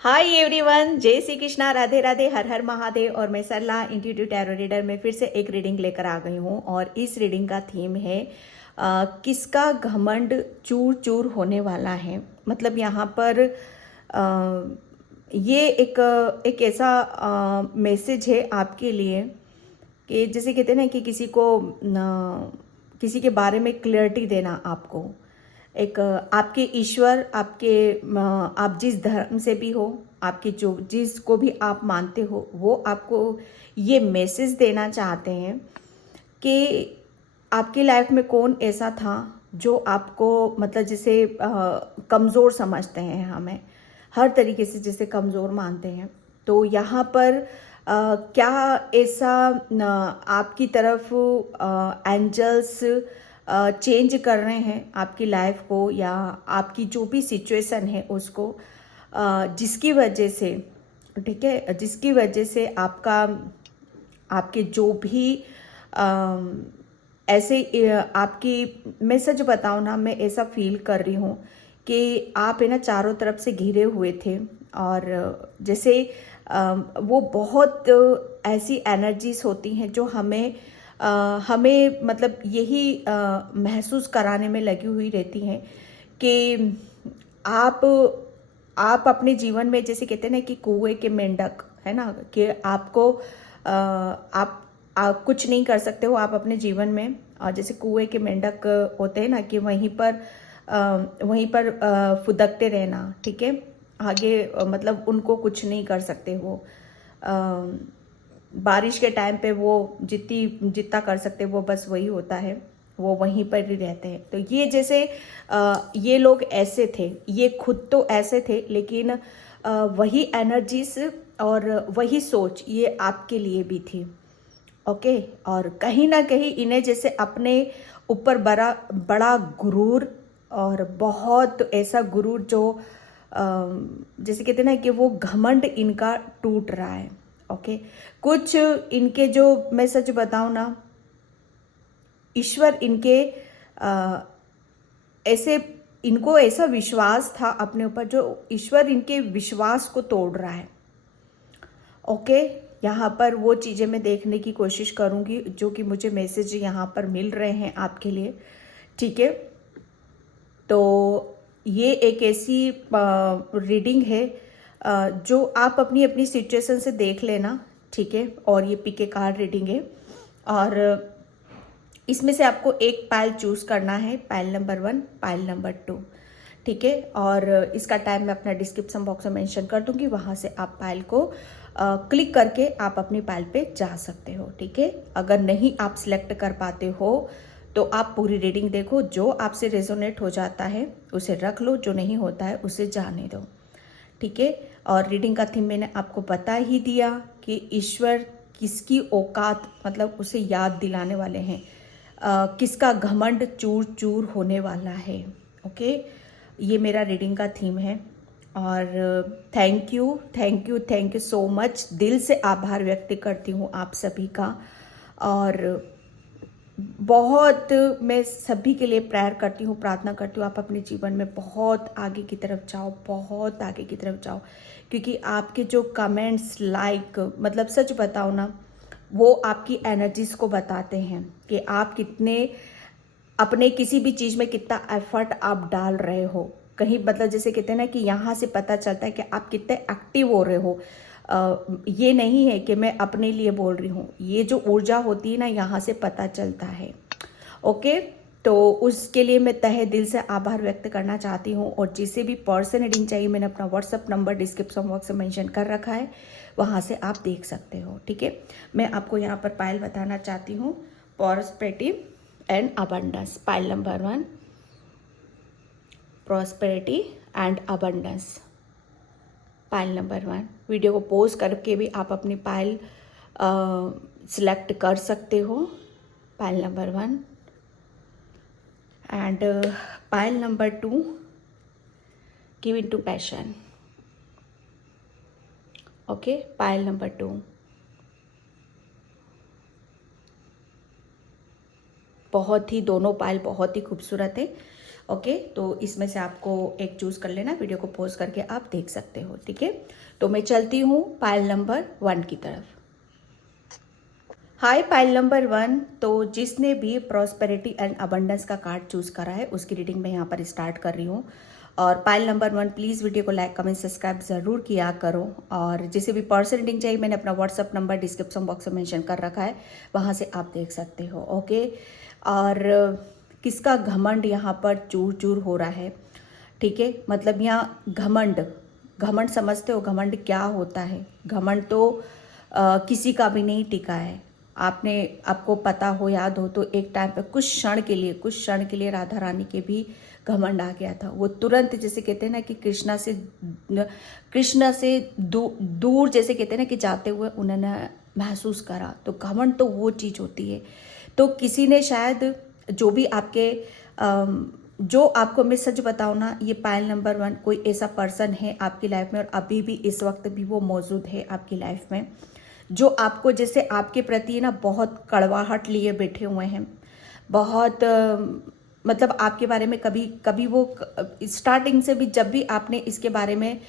Hi everyone, जय श्री कृष्णा, राधे राधे, हर हर महादेव। और मैं सरला इंट्यूटिव टैरो रीडर में फिर से एक रीडिंग लेकर आ गई हूँ। और इस रीडिंग का थीम है किसका घमंड चूर चूर होने वाला है। मतलब यहाँ पर ये एक ऐसा मैसेज है आपके लिए कि जैसे कहते हैं ना कि किसी को किसी के बारे में क्लियरिटी देना आपको। एक आपके ईश्वर आपके आप जिस धर्म से भी हो, आपके जो जिसको भी आप मानते हो, वो आपको ये मैसेज देना चाहते हैं कि आपकी लाइफ में कौन ऐसा था जो आपको मतलब जैसे कमज़ोर समझते हैं, हमें हर तरीके से जैसे कमज़ोर मानते हैं। तो यहाँ पर क्या ऐसा आपकी तरफ एंजल्स चेंज कर रहे हैं आपकी लाइफ को, या आपकी जो भी सिचुएशन है उसको, जिसकी वजह से, ठीक है, जिसकी वजह से आपके जो भी ऐसे आपकी, मैं सच बताऊँ ना, मैं ऐसा फील कर रही हूँ कि आप है ना चारों तरफ से घिरे हुए थे। और जैसे वो बहुत ऐसी एनर्जीज होती हैं जो हमें मतलब यही महसूस कराने में लगी हुई रहती हैं कि आप आप अपने जीवन में, जैसे कहते हैं ना कि कुएं के मेंढक, है ना, कि आपको आप कुछ नहीं कर सकते हो आप अपने जीवन में। और जैसे कुएं के मेंढक होते हैं ना कि वहीं पर फुदकते रहना, ठीक है, आगे मतलब उनको कुछ नहीं कर सकते वो। बारिश के टाइम पे वो जितना कर सकते वो बस वही होता है, वो वहीं पर ही रहते हैं। तो ये जैसे ये लोग ऐसे थे, ये खुद तो ऐसे थे, लेकिन वही एनर्जीज और वही सोच ये आपके लिए भी थी। ओके। और कहीं ना कहीं इन्हें जैसे अपने ऊपर बड़ा बड़ा गुरूर, और बहुत ऐसा गुरूर जो जैसे कहते हैं ना कि वो घमंड इनका टूट रहा है। ओके। कुछ इनके, जो मैं सच बताऊं ना, ईश्वर इनके ऐसे, इनको ऐसा विश्वास था अपने ऊपर, जो ईश्वर इनके विश्वास को तोड़ रहा है। ओके। यहाँ पर वो चीज़ें मैं देखने की कोशिश करूँगी जो कि मुझे मैसेज यहाँ पर मिल रहे हैं आपके लिए, ठीक है। तो ये एक ऐसी रीडिंग है जो आप अपनी अपनी सिचुएशन से देख लेना, ठीक है। और ये पीके कार्ड रीडिंग है, और इसमें से आपको एक पाइल चूज़ करना है, पाइल नंबर 1, पाइल नंबर 2, ठीक है। और इसका टाइम मैं अपना डिस्क्रिप्शन बॉक्स में मेंशन कर दूंगी, वहाँ से आप पाइल को क्लिक करके आप अपनी पाइल पे जा सकते हो, ठीक है। अगर नहीं आप सिलेक्ट कर पाते हो तो आप पूरी रीडिंग देखो, जो आपसे रेजोनेट हो जाता है उसे रख लो, जो नहीं होता है उसे जाने दो, ठीक है। और रीडिंग का थीम मैंने आपको बता ही दिया कि ईश्वर किसकी औकात, मतलब उसे याद दिलाने वाले हैं किसका घमंड चूर चूर होने वाला है। ओके। ये मेरा रीडिंग का थीम है। और thank you thank you thank you so much, दिल से आभार व्यक्त करती हूँ आप सभी का। और बहुत मैं सभी के लिए प्रेयर करती हूँ, प्रार्थना करती हूँ, आप अपने जीवन में बहुत आगे की तरफ जाओ, बहुत आगे की तरफ जाओ। क्योंकि आपके जो कमेंट्स, लाइक, मतलब सच बताओ ना, वो आपकी एनर्जीज को बताते हैं कि आप कितने अपने किसी भी चीज़ में कितना एफर्ट आप डाल रहे हो। कहीं मतलब जैसे कहते हैं ना कि यहाँ से पता चलता है कि आप कितने एक्टिव हो रहे हो। ये नहीं है कि मैं अपने लिए बोल रही हूँ, ये जो ऊर्जा होती है ना, यहाँ से पता चलता है। ओके। तो उसके लिए मैं तहे दिल से आभार व्यक्त करना चाहती हूँ। और जिसे भी पर्सन रीडिंग चाहिए, मैंने अपना व्हाट्सअप नंबर डिस्क्रिप्शन बॉक्स में मेंशन कर रखा है, वहाँ से आप देख सकते हो, ठीक है। मैं आपको यहाँ पर पायल बताना चाहती हूँ, prosperity and abundance. Pile number 1, prosperity and abundance. Pile number 1। Video को पॉज करके भी आप अपनी पायल सिलेक्ट कर सकते हो। Pile number 1 and pile number 2, give in to passion. Okay. Pile number 2, बहुत ही, दोनों पायल बहुत ही खूबसूरत है। ओके, तो इसमें से आपको एक चूज़ कर लेना, वीडियो को पॉज करके आप देख सकते हो, ठीक है। तो मैं चलती हूँ पाइल नंबर 1 की तरफ। हाय पाइल नंबर 1, तो जिसने भी प्रॉस्पेरिटी एंड अबंडेंस का कार्ड चूज़ करा है उसकी रीडिंग मैं यहाँ पर स्टार्ट कर रही हूँ। और पाइल नंबर 1, प्लीज़ वीडियो को लाइक कमेंट सब्सक्राइब ज़रूर किया करो। और जिसे भी पर्सनल रीडिंग चाहिए मैंने अपना व्हाट्सअप नंबर डिस्क्रिप्शन बॉक्स में मेंशन कर रखा है, वहाँ से आप देख सकते हो, ओके। और किसका घमंड यहाँ पर चूर चूर हो रहा है, ठीक है। मतलब यहाँ घमंड, घमंड समझते हो घमंड क्या होता है? घमंड तो किसी का भी नहीं टिका है। आपको पता हो, याद हो तो एक टाइम पे कुछ क्षण के लिए राधा रानी के भी घमंड आ गया था। वो तुरंत, जैसे कहते हैं ना कि कृष्णा से दूर जैसे कहते हैं ना कि जाते हुए उन्होंने महसूस करा। तो घमंड तो वो चीज़ होती है। तो किसी ने शायद जो आपको मैं सच बताऊँ ना, ये पाइल नंबर 1 कोई ऐसा पर्सन है आपकी लाइफ में और अभी भी इस वक्त भी वो मौजूद है आपकी लाइफ में, जो आपको जैसे आपके प्रति ना बहुत कड़वाहट लिए बैठे हुए हैं। बहुत मतलब आपके बारे में कभी वो स्टार्टिंग से भी, जब भी आपने इसके बारे में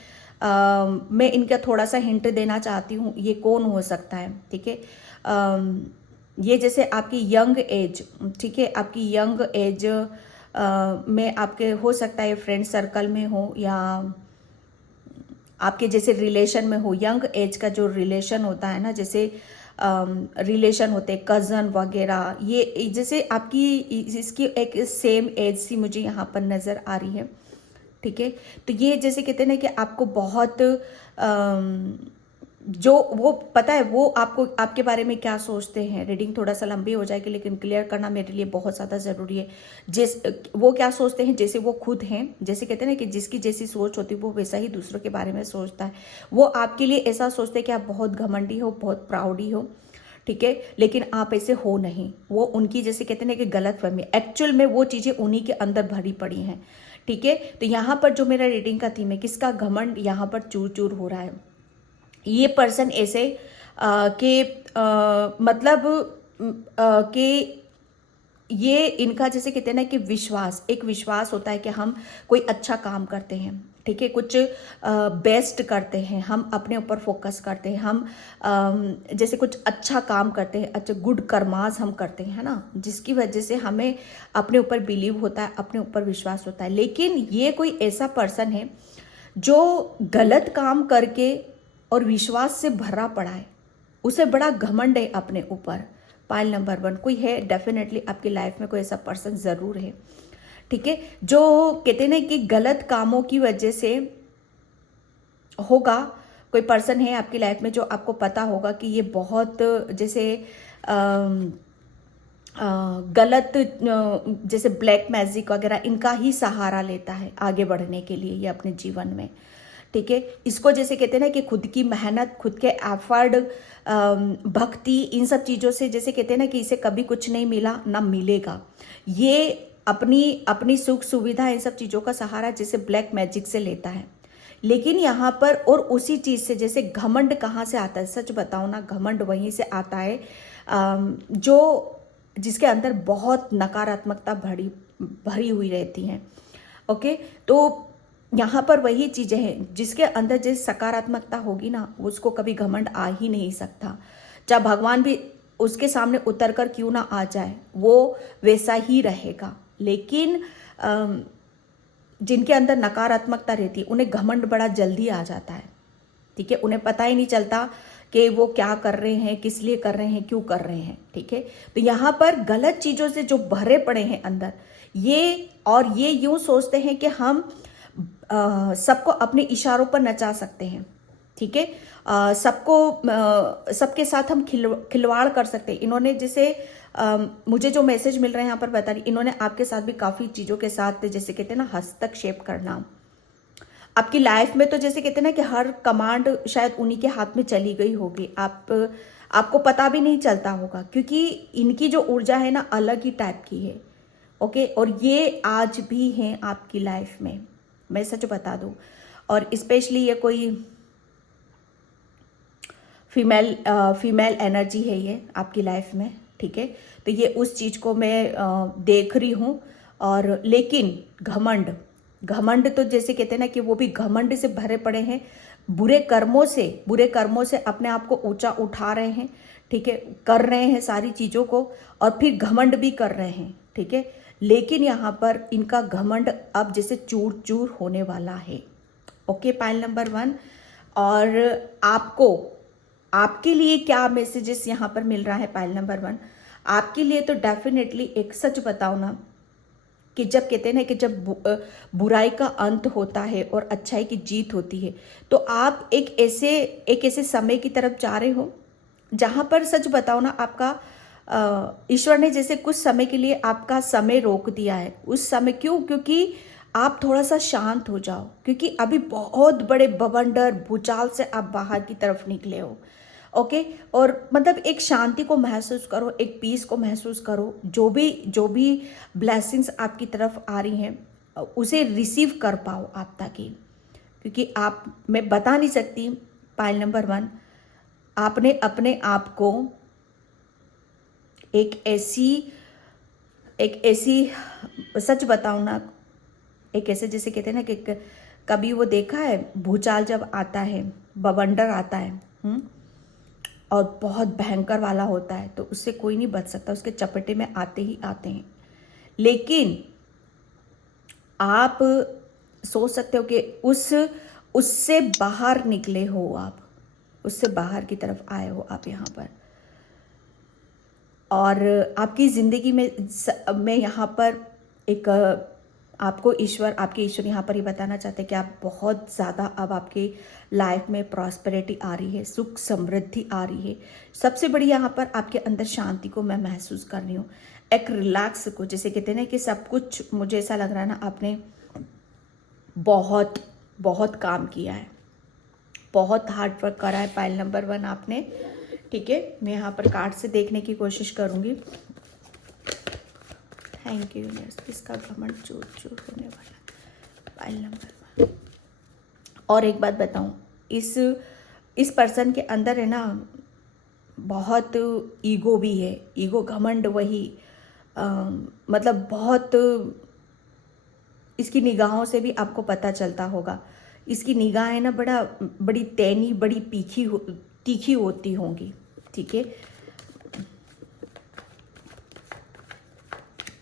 मैं इनका थोड़ा सा हिंट देना चाहती हूँ, ये कौन हो सकता है, ठीक है। ये जैसे आपकी यंग एज, ठीक है, आपकी यंग एज में आपके हो सकता है फ्रेंड सर्कल में हो या आपके जैसे रिलेशन में हो। यंग एज का जो रिलेशन होता है ना, जैसे रिलेशन होते हैं कज़न वगैरह, ये जैसे आपकी इसकी एक सेम एज सी मुझे यहाँ पर नज़र आ रही है, ठीक है। तो ये जैसे कहते हैं ना कि आपको बहुत जो वो पता है वो आपको आपके बारे में क्या सोचते हैं। रीडिंग थोड़ा सा लंबी हो जाएगी लेकिन क्लियर करना मेरे लिए बहुत ज़्यादा ज़रूरी है। वो क्या सोचते हैं जैसे वो खुद हैं, जैसे कहते हैं ना कि जिसकी जैसी सोच होती है वो वैसा ही दूसरों के बारे में सोचता है। वो आपके लिए ऐसा सोचते हैं कि आप बहुत घमंडी हो, बहुत प्राउडी हो, ठीक है, लेकिन आप ऐसे हो नहीं। वो उनकी जैसे कहते हैं ना कि गलतफहमी, एक्चुअल में वो चीज़ें उन्हीं के अंदर भरी पड़ी हैं, ठीक है। तो यहाँ पर जो मेरा रीडिंग का थीम है, किसका घमंड यहाँ पर चूर चूर हो रहा है। ये पर्सन ऐसे कि मतलब कि ये इनका जैसे कहते हैं ना कि विश्वास, एक विश्वास होता है कि हम कोई अच्छा काम करते हैं, ठीक है, कुछ बेस्ट करते हैं, हम अपने ऊपर फोकस करते हैं, हम जैसे कुछ अच्छा काम करते हैं, अच्छा गुड कर्मास हम करते हैं, है ना, जिसकी वजह से हमें अपने ऊपर बिलीव होता है, अपने ऊपर विश्वास होता है। लेकिन ये कोई ऐसा पर्सन है जो गलत काम करके और विश्वास से भरा पड़ा है, उसे बड़ा घमंड है अपने ऊपर। पाइल नंबर 1 कोई है, डेफिनेटली आपकी लाइफ में कोई ऐसा पर्सन ज़रूर है, ठीक है, जो कहते हैं ना कि गलत कामों की वजह से होगा। कोई पर्सन है आपकी लाइफ में जो आपको पता होगा कि ये बहुत जैसे गलत जैसे ब्लैक मैजिक वगैरह इनका ही सहारा लेता है आगे बढ़ने के लिए ये अपने जीवन में, ठीक है। इसको जैसे कहते हैं ना कि खुद की मेहनत, खुद के एफर्ट, भक्ति, इन सब चीज़ों से जैसे कहते हैं ना कि इसे कभी कुछ नहीं मिला ना मिलेगा। ये अपनी सुख सुविधा इन सब चीज़ों का सहारा जैसे ब्लैक मैजिक से लेता है। लेकिन यहाँ पर और उसी चीज़ से जैसे घमंड कहाँ से आता है, सच बताओ ना, घमंड वहीं से आता है जो जिसके अंदर बहुत नकारात्मकता भरी हुई रहती हैं, ओके। तो यहाँ पर वही चीज़ें हैं जिसके अंदर जिस सकारात्मकता होगी ना, उसको कभी घमंड आ ही नहीं सकता। चाहे भगवान भी उसके सामने उतर कर क्यों ना आ जाए, वो वैसा ही रहेगा। लेकिन जिनके अंदर नकारात्मकता रहती है उन्हें घमंड बड़ा जल्दी आ जाता है, ठीक है। उन्हें पता ही नहीं चलता कि वो क्या कर रहे हैं, किस लिए कर रहे हैं, क्यों कर रहे हैं, ठीक है। तो यहाँ पर गलत चीज़ों से जो भरे पड़े हैं अंदर, ये यूँ सोचते हैं कि हम सबको अपने इशारों पर नचा सकते हैं, ठीक है, सबके साथ हम खिलवाड़ कर सकते हैं। इन्होंने जैसे मुझे जो मैसेज मिल रहे हैं यहाँ पर बता रही, इन्होंने आपके साथ भी काफ़ी चीज़ों के साथ जैसे कहते हैं ना हस्तक्षेप करना आपकी लाइफ में। तो जैसे कहते हैं ना कि हर कमांड शायद उन्हीं के हाथ में चली गई होगी, आपको पता भी नहीं चलता होगा, क्योंकि इनकी जो ऊर्जा है ना अलग ही टाइप की है, ओके। और ये आज भी हैं आपकी लाइफ में, मैं सच बता दूं। और स्पेशली ये कोई फीमेल एनर्जी है ये आपकी लाइफ में, ठीक है। तो ये उस चीज़ को मैं देख रही हूँ और लेकिन घमंड, घमंड तो जैसे कहते हैं ना कि वो भी घमंड से भरे पड़े हैं, बुरे कर्मों से अपने आप को ऊंचा उठा रहे हैं, ठीक है, कर रहे हैं सारी चीज़ों को, और फिर घमंड भी कर रहे हैं, ठीक है। लेकिन यहाँ पर इनका घमंड अब जैसे चूर चूर होने वाला है। Okay, pile number 1। और आपको, आपके लिए क्या मैसेजेस यहाँ पर मिल रहा है पाइल नंबर 1? आपके लिए तो डेफिनेटली एक सच बताओ ना, कि जब कहते हैं ना कि जब बुराई का अंत होता है और अच्छाई की जीत होती है, तो आप एक ऐसे समय की तरफ जा रहे हो जहाँ पर सच बताओ ना, आपका ईश्वर ने जैसे कुछ समय के लिए आपका समय रोक दिया है। उस समय क्यों? क्योंकि आप थोड़ा सा शांत हो जाओ, क्योंकि अभी बहुत बड़े बवंडर भूचाल से आप बाहर की तरफ निकले हो। ओके, और मतलब एक शांति को महसूस करो, एक पीस को महसूस करो। जो भी ब्लेसिंग्स आपकी तरफ आ रही हैं उसे रिसीव कर पाओ आप, ताकि, क्योंकि आप, मैं बता नहीं सकती, पाइल नंबर 1, आपने अपने आप को एक ऐसी सच बताऊं ना, एक ऐसे जैसे कहते हैं ना कि कभी वो देखा है भूचाल जब आता है, बवंडर आता है, और बहुत भयंकर वाला होता है, तो उससे कोई नहीं बच सकता, उसके चपेटे में आते ही आते हैं। लेकिन आप सोच सकते हो कि उससे बाहर निकले हो, आप उससे बाहर की तरफ आए हो आप यहाँ पर। और आपकी ज़िंदगी में यहाँ पर एक आपके ईश्वर यहाँ पर ये बताना चाहते हैं कि आप बहुत ज़्यादा अब आपकी लाइफ में प्रॉस्पेरिटी आ रही है, सुख समृद्धि आ रही है। सबसे बड़ी यहाँ पर आपके अंदर शांति को मैं महसूस कर रही हूँ, एक रिलैक्स को, जैसे कहते हैं ना कि सब कुछ, मुझे ऐसा लग रहा है ना आपने बहुत बहुत काम किया है, बहुत हार्ड वर्क करा है पाइल नंबर 1 आपने, ठीक है। मैं यहाँ पर कार्ड से देखने की कोशिश करूँगी। Thank you universe. इसका घमंड चूर चूर होने वाला है, पाइल नंबर 1। और एक बात बताऊँ, इस पर्सन के अंदर है ना बहुत ईगो भी है, ईगो घमंड वही, मतलब बहुत, इसकी निगाहों से भी आपको पता चलता होगा। इसकी निगाहें ना बड़ी तैनी, बड़ी तीखी होती होंगी, ठीक है।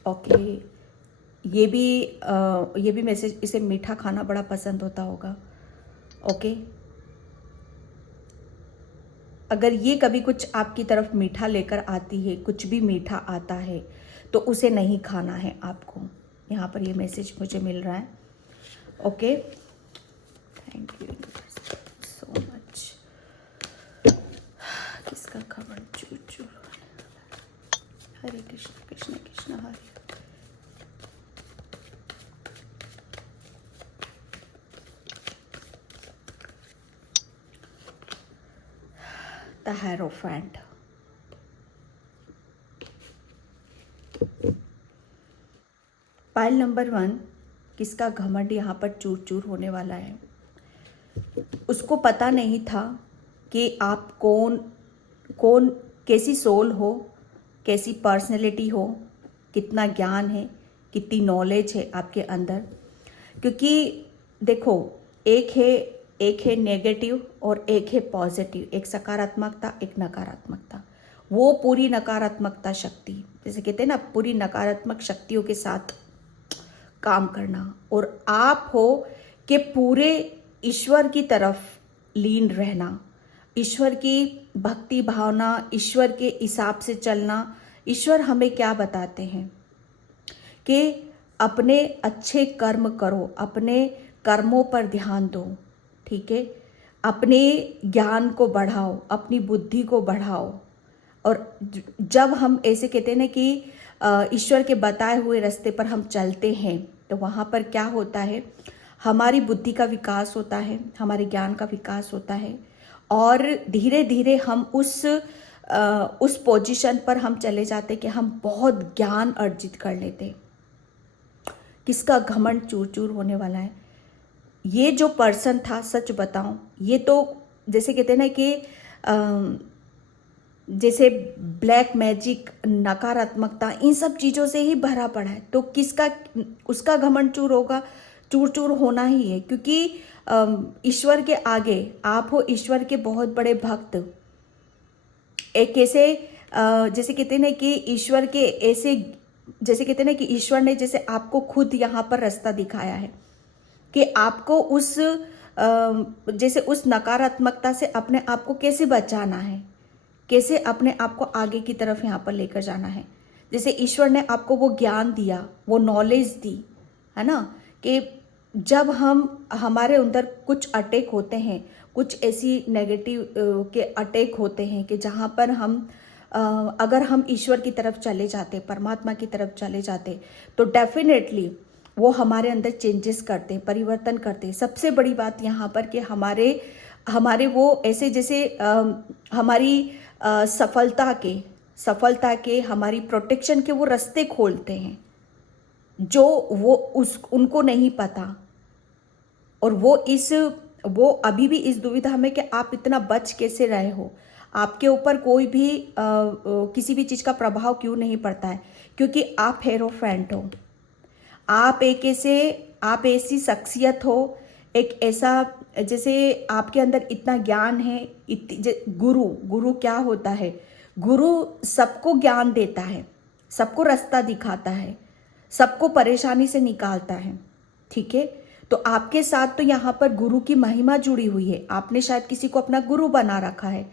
ओके, ये भी मैसेज, इसे मीठा खाना बड़ा पसंद होता होगा। ओके, अगर ये कभी कुछ आपकी तरफ मीठा लेकर आती है, कुछ भी मीठा आता है, तो उसे नहीं खाना है आपको। यहाँ पर ये मैसेज मुझे मिल रहा है। Okay, thank you so much. किसका खबर चूर चूर। हरे कृष्ण कृष्ण कृष्ण हरे। द हेरोफेंट, पाइल नंबर 1, किसका घमंड यहाँ पर चूर चूर होने वाला है। उसको पता नहीं था कि आप कौन कैसी सोल हो, कैसी पर्सनैलिटी हो, कितना ज्ञान है, कितनी नॉलेज है आपके अंदर। क्योंकि देखो, एक है नेगेटिव और एक है पॉजिटिव, एक सकारात्मकता, एक नकारात्मकता। वो पूरी नकारात्मकता शक्ति, जैसे कहते हैं ना, पूरी नकारात्मक शक्तियों के साथ काम करना, और आप हो कि पूरे ईश्वर की तरफ लीन रहना, ईश्वर की भक्ति भावना, ईश्वर के हिसाब से चलना। ईश्वर हमें क्या बताते हैं कि अपने अच्छे कर्म करो, अपने कर्मों पर ध्यान दो, ठीक है, अपने ज्ञान को बढ़ाओ, अपनी बुद्धि को बढ़ाओ। और जब हम ऐसे कहते हैं ना कि ईश्वर के बताए हुए रास्ते पर हम चलते हैं, तो वहाँ पर क्या होता है, हमारी बुद्धि का विकास होता है, हमारे ज्ञान का विकास होता है, और धीरे धीरे हम उस पोजीशन पर हम चले जाते कि हम बहुत ज्ञान अर्जित कर लेते। किसका घमंड चूर चूर होने वाला है। ये जो पर्सन था, सच बताऊं, ये तो जैसे कहते हैं ना कि जैसे ब्लैक मैजिक, नकारात्मकता, इन सब चीज़ों से ही भरा पड़ा है। तो किसका उसका घमंड चूर होगा, चूर चूर होना ही है, क्योंकि ईश्वर के आगे आप हो ईश्वर के बहुत बड़े भक्त। एक ऐसे जैसे कहते हैं ना कि ईश्वर के ऐसे, जैसे कहते हैं ना कि ईश्वर ने जैसे आपको खुद यहाँ पर रास्ता दिखाया है कि आपको उस जैसे उस नकारात्मकता से अपने आप को कैसे बचाना है, कैसे अपने आप को आगे की तरफ यहाँ पर लेकर जाना है। जैसे ईश्वर ने आपको वो ज्ञान दिया, वो नॉलेज दी, है ना, कि जब हम हमारे अंदर कुछ अटैक होते हैं, कुछ ऐसी नेगेटिव के अटैक होते हैं कि जहाँ पर हम अगर हम ईश्वर की तरफ चले जाते, परमात्मा की तरफ चले जाते, तो डेफिनेटली वो हमारे अंदर चेंजेस करते, परिवर्तन करते। सबसे बड़ी बात यहाँ पर कि हमारे हमारे वो ऐसे जैसे हमारी सफलता के हमारी प्रोटेक्शन के वो रास्ते खोलते हैं जो वो उनको नहीं पता। और वो अभी भी इस दुविधा में कि आप इतना बच कैसे रहे हो, आपके ऊपर कोई भी किसी भी चीज़ का प्रभाव क्यों नहीं पड़ता है, क्योंकि आप हेरोफेंट हो। आप ऐसी शख्सियत हो, एक ऐसा जैसे आपके अंदर इतना ज्ञान है। गुरु क्या होता है? गुरु सबको ज्ञान देता है, सबको रास्ता दिखाता है, सबको परेशानी से निकालता है, ठीक है। तो आपके साथ तो यहाँ पर गुरु की महिमा जुड़ी हुई है। आपने शायद किसी को अपना गुरु बना रखा है,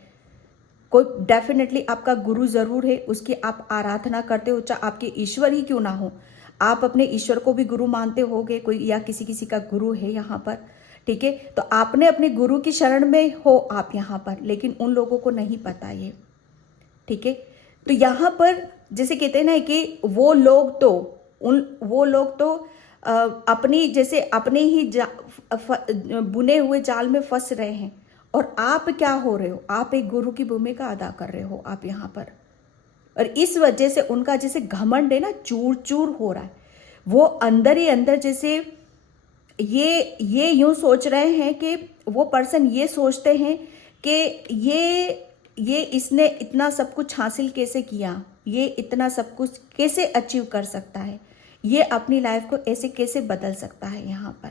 कोई डेफिनेटली आपका गुरु जरूर है, उसकी आप आराधना करते हो, चाहे आपके ईश्वर ही क्यों ना हो। आप अपने ईश्वर को भी गुरु मानते होगे कोई, या किसी किसी का गुरु है यहाँ पर, ठीक है। तो आपने अपने गुरु की शरण में हो आप यहाँ पर, लेकिन उन लोगों को नहीं पता ये, ठीक है। तो यहाँ पर जैसे कहते हैं ना कि वो लोग तो अपनी जैसे अपने ही बुने हुए जाल में फंस रहे हैं, और आप क्या हो रहे हो? आप एक गुरु की भूमिका अदा कर रहे हो आप यहाँ पर। और इस वजह से उनका जैसे घमंड है ना, चूर चूर हो रहा है। वो अंदर ही अंदर जैसे ये यूं सोच रहे हैं कि वो पर्सन ये सोचते हैं कि ये इसने इतना सब कुछ हासिल कैसे किया, ये इतना सब कुछ कैसे अचीव कर सकता है, ये अपनी लाइफ को ऐसे कैसे बदल सकता है यहाँ पर।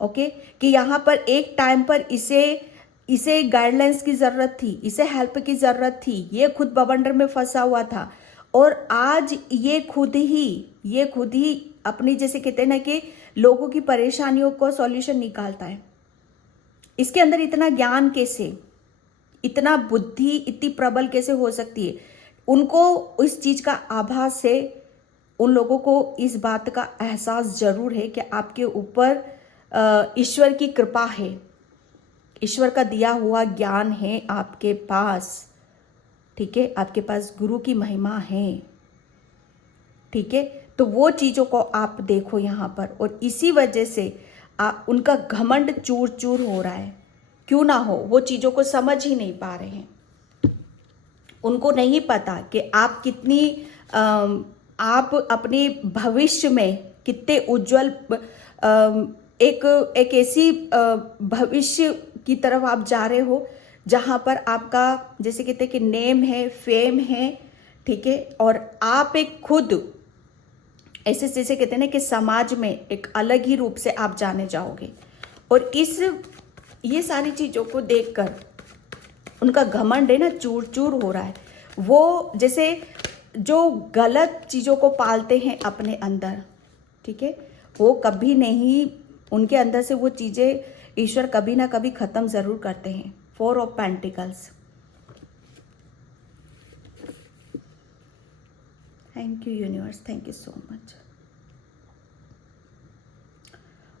ओके, कि यहाँ पर एक टाइम पर इसे गाइडलाइंस की ज़रूरत थी, इसे हेल्प की ज़रूरत थी, ये खुद बवंडर में फंसा हुआ था, और आज ये खुद ही अपनी जैसे कहते हैं ना कि लोगों की परेशानियों को सॉल्यूशन निकालता है। इसके अंदर इतना ज्ञान कैसे, इतना बुद्धि इतनी प्रबल कैसे हो सकती है? उनको इस चीज़ का आभास है, उन लोगों को इस बात का एहसास जरूर है कि आपके ऊपर ईश्वर की कृपा है, ईश्वर का दिया हुआ ज्ञान है आपके पास, ठीक है। आपके पास गुरु की महिमा है, ठीक है। तो वो चीज़ों को आप देखो यहाँ पर, और इसी वजह से उनका घमंड चूर चूर हो रहा है। क्यों ना हो, वो चीज़ों को समझ ही नहीं पा रहे हैं। उनको नहीं पता कि आप कितनी आप अपने भविष्य में कितने उज्जवल एक ऐसी भविष्य की तरफ आप जा रहे हो जहाँ पर आपका जैसे कहते हैं कि नेम है, फेम है, ठीक है। और आप एक खुद ऐसे जैसे कहते हैं ना कि समाज में एक अलग ही रूप से आप जाने जाओगे। और ये सारी चीज़ों को देखकर उनका घमंड है ना, चूर चूर हो रहा है। वो जैसे जो गलत चीज़ों को पालते हैं अपने अंदर, ठीक है, वो कभी नहीं, उनके अंदर से वो चीज़ें ईश्वर कभी ना कभी ख़त्म ज़रूर करते हैं। 4 of pentacles. Thank you universe, thank you so much.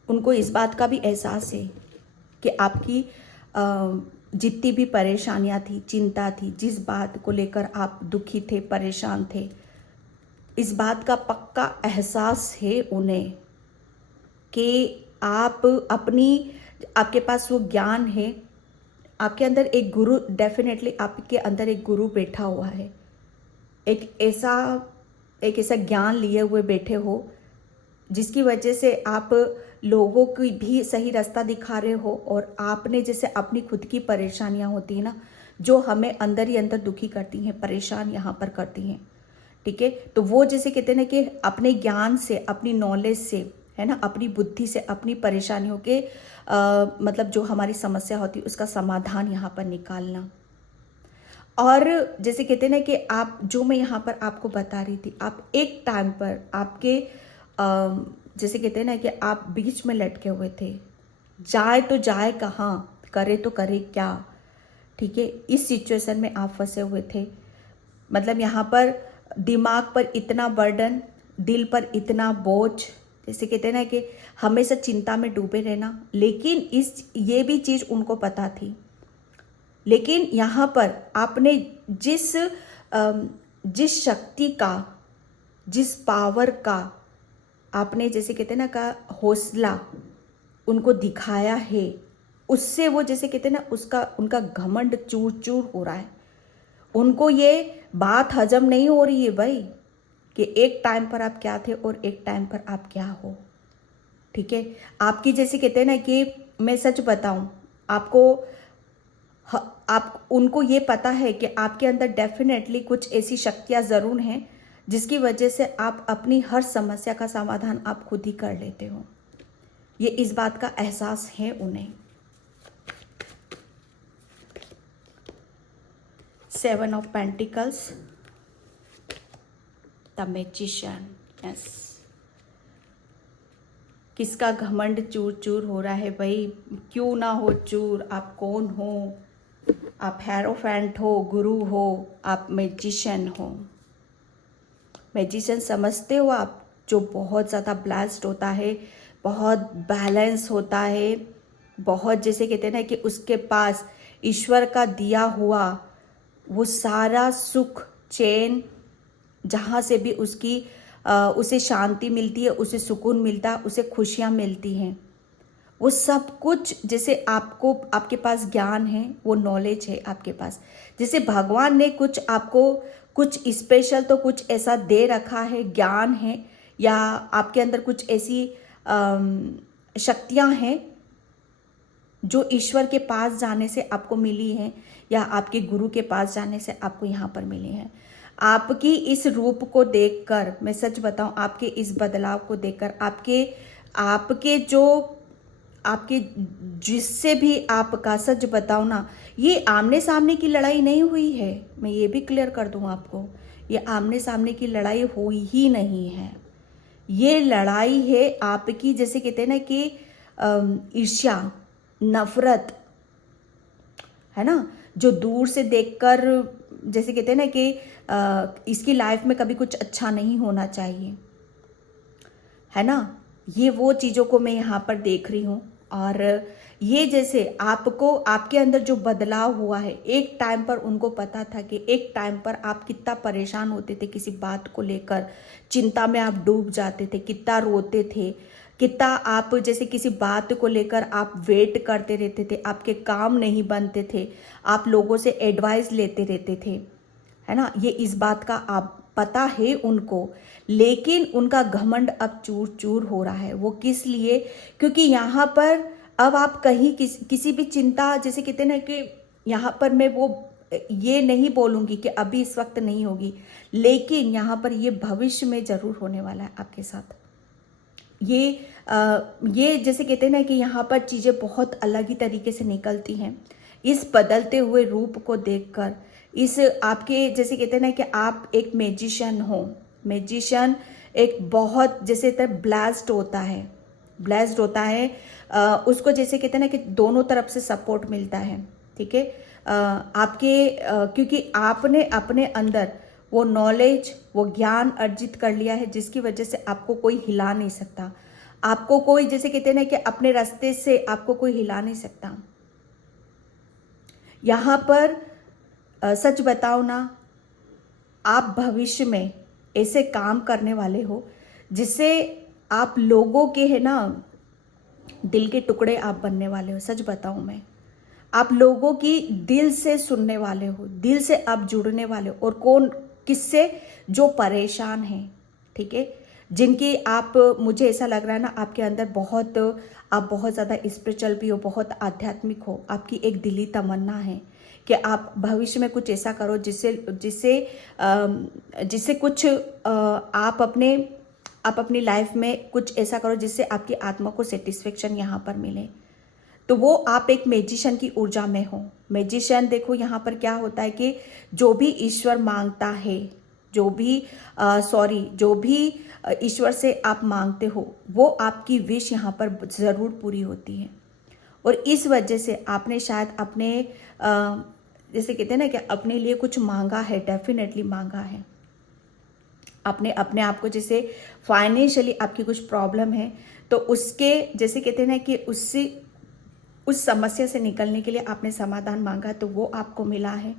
उनको इस बात का भी एहसास है कि आपकी जितनी भी परेशानियां थी, चिंता थी, जिस बात को लेकर आप दुखी थे, परेशान थे, इस बात का पक्का एहसास है उन्हें कि आपके पास वो ज्ञान है। आपके अंदर एक गुरु, डेफिनेटली आपके अंदर एक गुरु बैठा हुआ है, एक ऐसा ज्ञान लिए हुए बैठे हो जिसकी वजह से आप लोगों की भी सही रास्ता दिखा रहे हो। और आपने जैसे अपनी खुद की परेशानियां होती है ना, जो हमें अंदर ही अंदर दुखी करती हैं, परेशान यहाँ पर करती हैं, ठीक है। तो वो जैसे कहते हैं ना कि अपने ज्ञान से, अपनी नॉलेज से, है ना, अपनी बुद्धि से, अपनी परेशानियों के मतलब जो हमारी समस्या होती है उसका समाधान यहाँ पर निकालना। और जैसे कहते हैं ना कि आप, जो मैं यहाँ पर आपको बता रही थी, आप एक टाइम पर आपके जैसे कहते हैं ना कि आप बीच में लटके हुए थे, जाए तो जाए कहाँ, करे तो करे क्या, ठीक है। इस सिचुएशन में आप फंसे हुए थे। मतलब यहाँ पर दिमाग पर इतना बर्डन, दिल पर इतना बोझ, जैसे कहते हैं ना कि हमेशा चिंता में डूबे रहना। लेकिन ये भी चीज़ उनको पता थी। लेकिन यहाँ पर आपने जिस शक्ति का, जिस पावर का आपने जैसे कहते हैं ना का हौसला उनको दिखाया है, उससे वो जैसे कहते हैं ना उनका घमंड चूर चूर हो रहा है। उनको ये बात हजम नहीं हो रही है भाई कि एक टाइम पर आप क्या थे और एक टाइम पर आप क्या हो, ठीक है। आपकी जैसे कहते हैं ना कि मैं सच बताऊं आपको, आप उनको ये पता है कि आपके अंदर डेफिनेटली कुछ ऐसी शक्तियां ज़रूर हैं जिसकी वजह से आप अपनी हर समस्या का समाधान आप खुद ही कर लेते हो। ये इस बात का एहसास है उन्हें। 7 of pentacles, the magician, yes. किसका घमंड चूर चूर हो रहा है भाई? क्यों ना हो चूर। आप कौन हो? आप हेरोफेंट हो, गुरु हो, आप मैजिशियन हो। मैजिशियन समझते हो आप? जो बहुत ज़्यादा ब्लेस्ड होता है, बहुत बैलेंस होता है, बहुत जैसे कहते हैं ना कि उसके पास ईश्वर का दिया हुआ वो सारा सुख, चैन, जहाँ से भी उसे शांति मिलती है, उसे सुकून मिलता है, उसे खुशियाँ मिलती हैं, वो सब कुछ जैसे आपके पास ज्ञान है, वो नॉलेज है आपके पास। जैसे भगवान ने कुछ आपको कुछ स्पेशल तो कुछ ऐसा दे रखा है, ज्ञान है, या आपके अंदर कुछ ऐसी शक्तियाँ हैं जो ईश्वर के पास जाने से आपको मिली हैं, या आपके गुरु के पास जाने से आपको यहाँ पर मिली हैं। आपकी इस रूप को देखकर, मैं सच बताऊं, आपके इस बदलाव को देखकर, आपके जिससे भी आपका, सच बताओ ना, ये आमने सामने की लड़ाई नहीं हुई है। मैं ये भी क्लियर कर दूं आपको, ये आमने सामने की लड़ाई हुई ही नहीं है। ये लड़ाई है आपकी, जैसे कहते हैं ना कि ईर्ष्या, नफरत, है ना, जो दूर से देखकर जैसे कहते हैं ना कि इसकी लाइफ में कभी कुछ अच्छा नहीं होना चाहिए, है ना। ये वो चीज़ों को मैं यहाँ पर देख रही हूँ। और ये जैसे आपके अंदर जो बदलाव हुआ है, एक टाइम पर उनको पता था कि एक टाइम पर आप कितना परेशान होते थे, किसी बात को लेकर चिंता में आप डूब जाते थे, कितना रोते थे, कितना आप जैसे किसी बात को लेकर आप वेट करते रहते थे, आपके काम नहीं बनते थे, आप लोगों से एडवाइस लेते रहते थे, है ना। ये इस बात का आप पता है उनको, लेकिन उनका घमंड अब चूर चूर हो रहा है। वो किस लिए? क्योंकि यहाँ पर अब आप कहीं किसी भी चिंता, जैसे कहते हैं ना कि यहाँ पर मैं वो ये नहीं बोलूँगी कि अभी इस वक्त नहीं होगी, लेकिन यहाँ पर ये भविष्य में ज़रूर होने वाला है आपके साथ। ये जैसे कहते हैं ना कि यहाँ पर चीज़ें बहुत अलग ही तरीके से निकलती हैं इस बदलते हुए रूप को देखकर। इस आपके जैसे कहते हैं ना कि आप एक मैजिशियन हो। मैजिशियन एक बहुत जैसे तरह ब्लेस्ड होता है, उसको जैसे कहते हैं ना कि दोनों तरफ से सपोर्ट मिलता है, ठीक है। क्योंकि आपने अपने अंदर वो नॉलेज, वो ज्ञान अर्जित कर लिया है, जिसकी वजह से आपको कोई हिला नहीं सकता। आपको कोई जैसे कहते हैं ना कि अपने रास्ते से आपको कोई हिला नहीं सकता। यहाँ पर सच बताओ ना, आप भविष्य में ऐसे काम करने वाले हो जिससे आप लोगों के, है ना, दिल के टुकड़े आप बनने वाले हो। सच बताऊं मैं, आप लोगों की दिल से सुनने वाले हो, दिल से आप जुड़ने वाले हो। और कौन? किससे? जो परेशान है, ठीक है, जिनकी आप, मुझे ऐसा लग रहा है ना, आपके अंदर आप बहुत ज़्यादा स्पिरिचुअल भी हो, बहुत आध्यात्मिक हो। आपकी एक दिली तमन्ना है कि आप भविष्य में कुछ ऐसा करो जिससे जिससे जिससे कुछ आप अपनी लाइफ में कुछ ऐसा करो जिससे आपकी आत्मा को सेटिस्फेक्शन यहाँ पर मिले। तो वो आप एक मैजिशियन की ऊर्जा में हो। मैजिशियन, देखो यहाँ पर क्या होता है कि जो भी ईश्वर मांगता है, जो भी ईश्वर से आप मांगते हो, वो आपकी विश यहाँ पर ज़रूर पूरी होती है। और इस वजह से आपने शायद अपने जैसे कहते हैं ना कि अपने लिए कुछ मांगा है, डेफिनेटली मांगा है। आपने अपने आप को, जैसे फाइनेंशियली आपकी कुछ प्रॉब्लम है, तो उसके जैसे कहते हैं ना कि उस समस्या से निकलने के लिए आपने समाधान मांगा, तो वो आपको मिला है।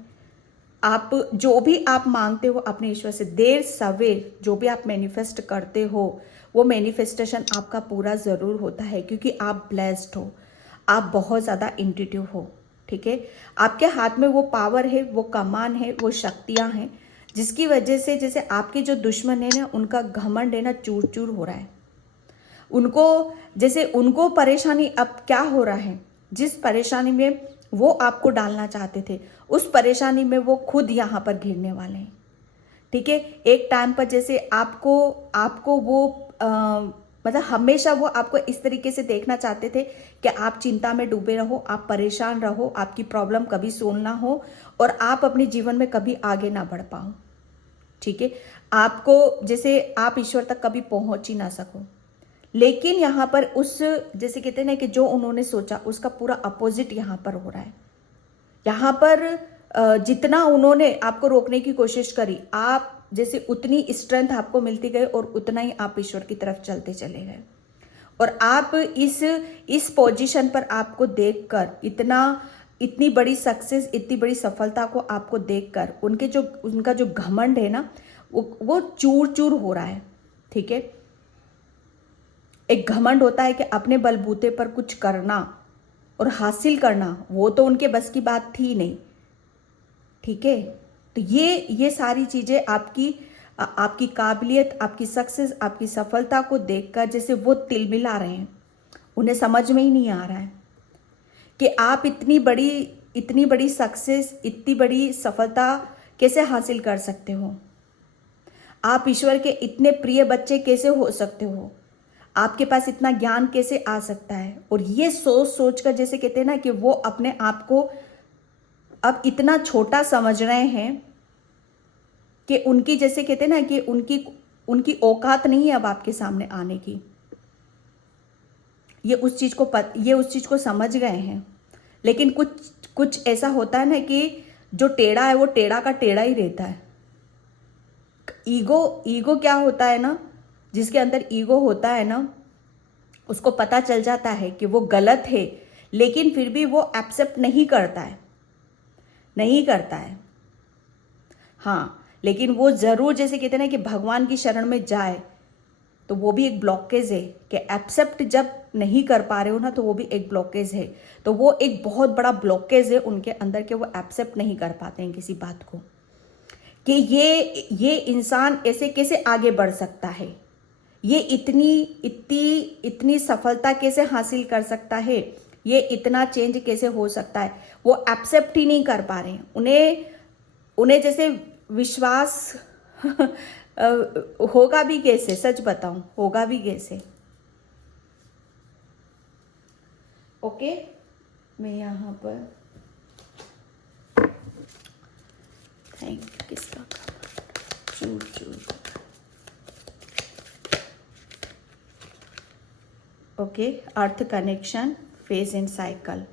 आप जो भी आप मांगते हो अपने ईश्वर से, देर सवेर जो भी आप मैनिफेस्ट करते हो, वो मैनिफेस्टेशन आपका पूरा ज़रूर होता है, क्योंकि आप ब्लेस्ड हो, आप बहुत ज़्यादा इंट्यूटिव हो। ठीक है, आपके हाथ में वो पावर है, वो कमान है, वो शक्तियाँ हैं, जिसकी वजह से जैसे आपके जो दुश्मन है ना, उनका घमंड है ना चूर चूर हो रहा है। उनको परेशानी अब क्या हो रहा है, जिस परेशानी में वो आपको डालना चाहते थे, उस परेशानी में वो खुद यहाँ पर घिरने वाले हैं। ठीक है, एक टाइम पर जैसे आपको वो मतलब हमेशा वो आपको इस तरीके से देखना चाहते थे कि आप चिंता में डूबे रहो, आप परेशान रहो, आपकी प्रॉब्लम कभी सोल्व ना हो और आप अपने जीवन में कभी आगे ना बढ़ पाओ। ठीक है, आपको जैसे आप ईश्वर तक कभी पहुंच ही ना सको। लेकिन यहाँ पर जैसे कहते हैं ना कि जो उन्होंने सोचा उसका पूरा अपोजिट यहाँ पर हो रहा है। यहाँ पर जितना उन्होंने आपको रोकने की कोशिश करी, आप जैसे उतनी स्ट्रेंथ आपको मिलती गई और उतना ही आप ईश्वर की तरफ चलते चले गए। और आप इस पोजीशन पर आपको देखकर, इतनी बड़ी सक्सेस, इतनी बड़ी सफलता को आपको देखकर उनका जो घमंड है ना, वो चूर चूर हो रहा है। ठीक है, एक घमंड होता है कि अपने बलबूते पर कुछ करना और हासिल करना, वो तो उनके बस की बात थी नहीं। ठीक है, तो ये सारी चीजें आपकी काबिलियत, आपकी सक्सेस, आपकी सफलता को देखकर जैसे वो तिलमिला रहे हैं। उन्हें समझ में ही नहीं आ रहा है कि आप इतनी बड़ी सक्सेस, इतनी बड़ी सफलता कैसे हासिल कर सकते हो। आप ईश्वर के इतने प्रिय बच्चे कैसे हो सकते हो, आपके पास इतना ज्ञान कैसे आ सकता है। और ये सोच कर जैसे कहते हैं ना कि वो अपने आप को अब इतना छोटा समझ रहे हैं कि उनकी, जैसे कहते हैं ना कि उनकी औकात नहीं है अब आपके सामने आने की। ये उस चीज को समझ गए हैं। लेकिन कुछ ऐसा होता है ना कि जो टेढ़ा है वो टेढ़ा का टेढ़ा ही रहता है। ईगो क्या होता है ना, जिसके अंदर ईगो होता है ना, उसको पता चल जाता है कि वो गलत है, लेकिन फिर भी वो एक्सेप्ट नहीं करता है। हाँ, लेकिन वो जरूर, जैसे कहते हैं ना कि भगवान की शरण में जाए, तो वो भी एक ब्लॉकेज है कि एक्सेप्ट जब नहीं कर पा रहे हो ना, तो वो भी एक ब्लॉकेज है। तो वो एक बहुत बड़ा ब्लॉकेज है उनके अंदर कि वो एक्सेप्ट नहीं कर पाते हैं किसी बात को, कि ये इंसान ऐसे कैसे आगे बढ़ सकता है, ये इतनी सफलता कैसे हासिल कर सकता है, ये इतना चेंज कैसे हो सकता है। वो एक्सेप्ट ही नहीं कर पा रहे हैं। उन्हें जैसे विश्वास होगा भी कैसे, सच बताऊं, होगा भी कैसे। ओके, मैं यहाँ पर किसका चूर okay, earth connection, phase and cycle.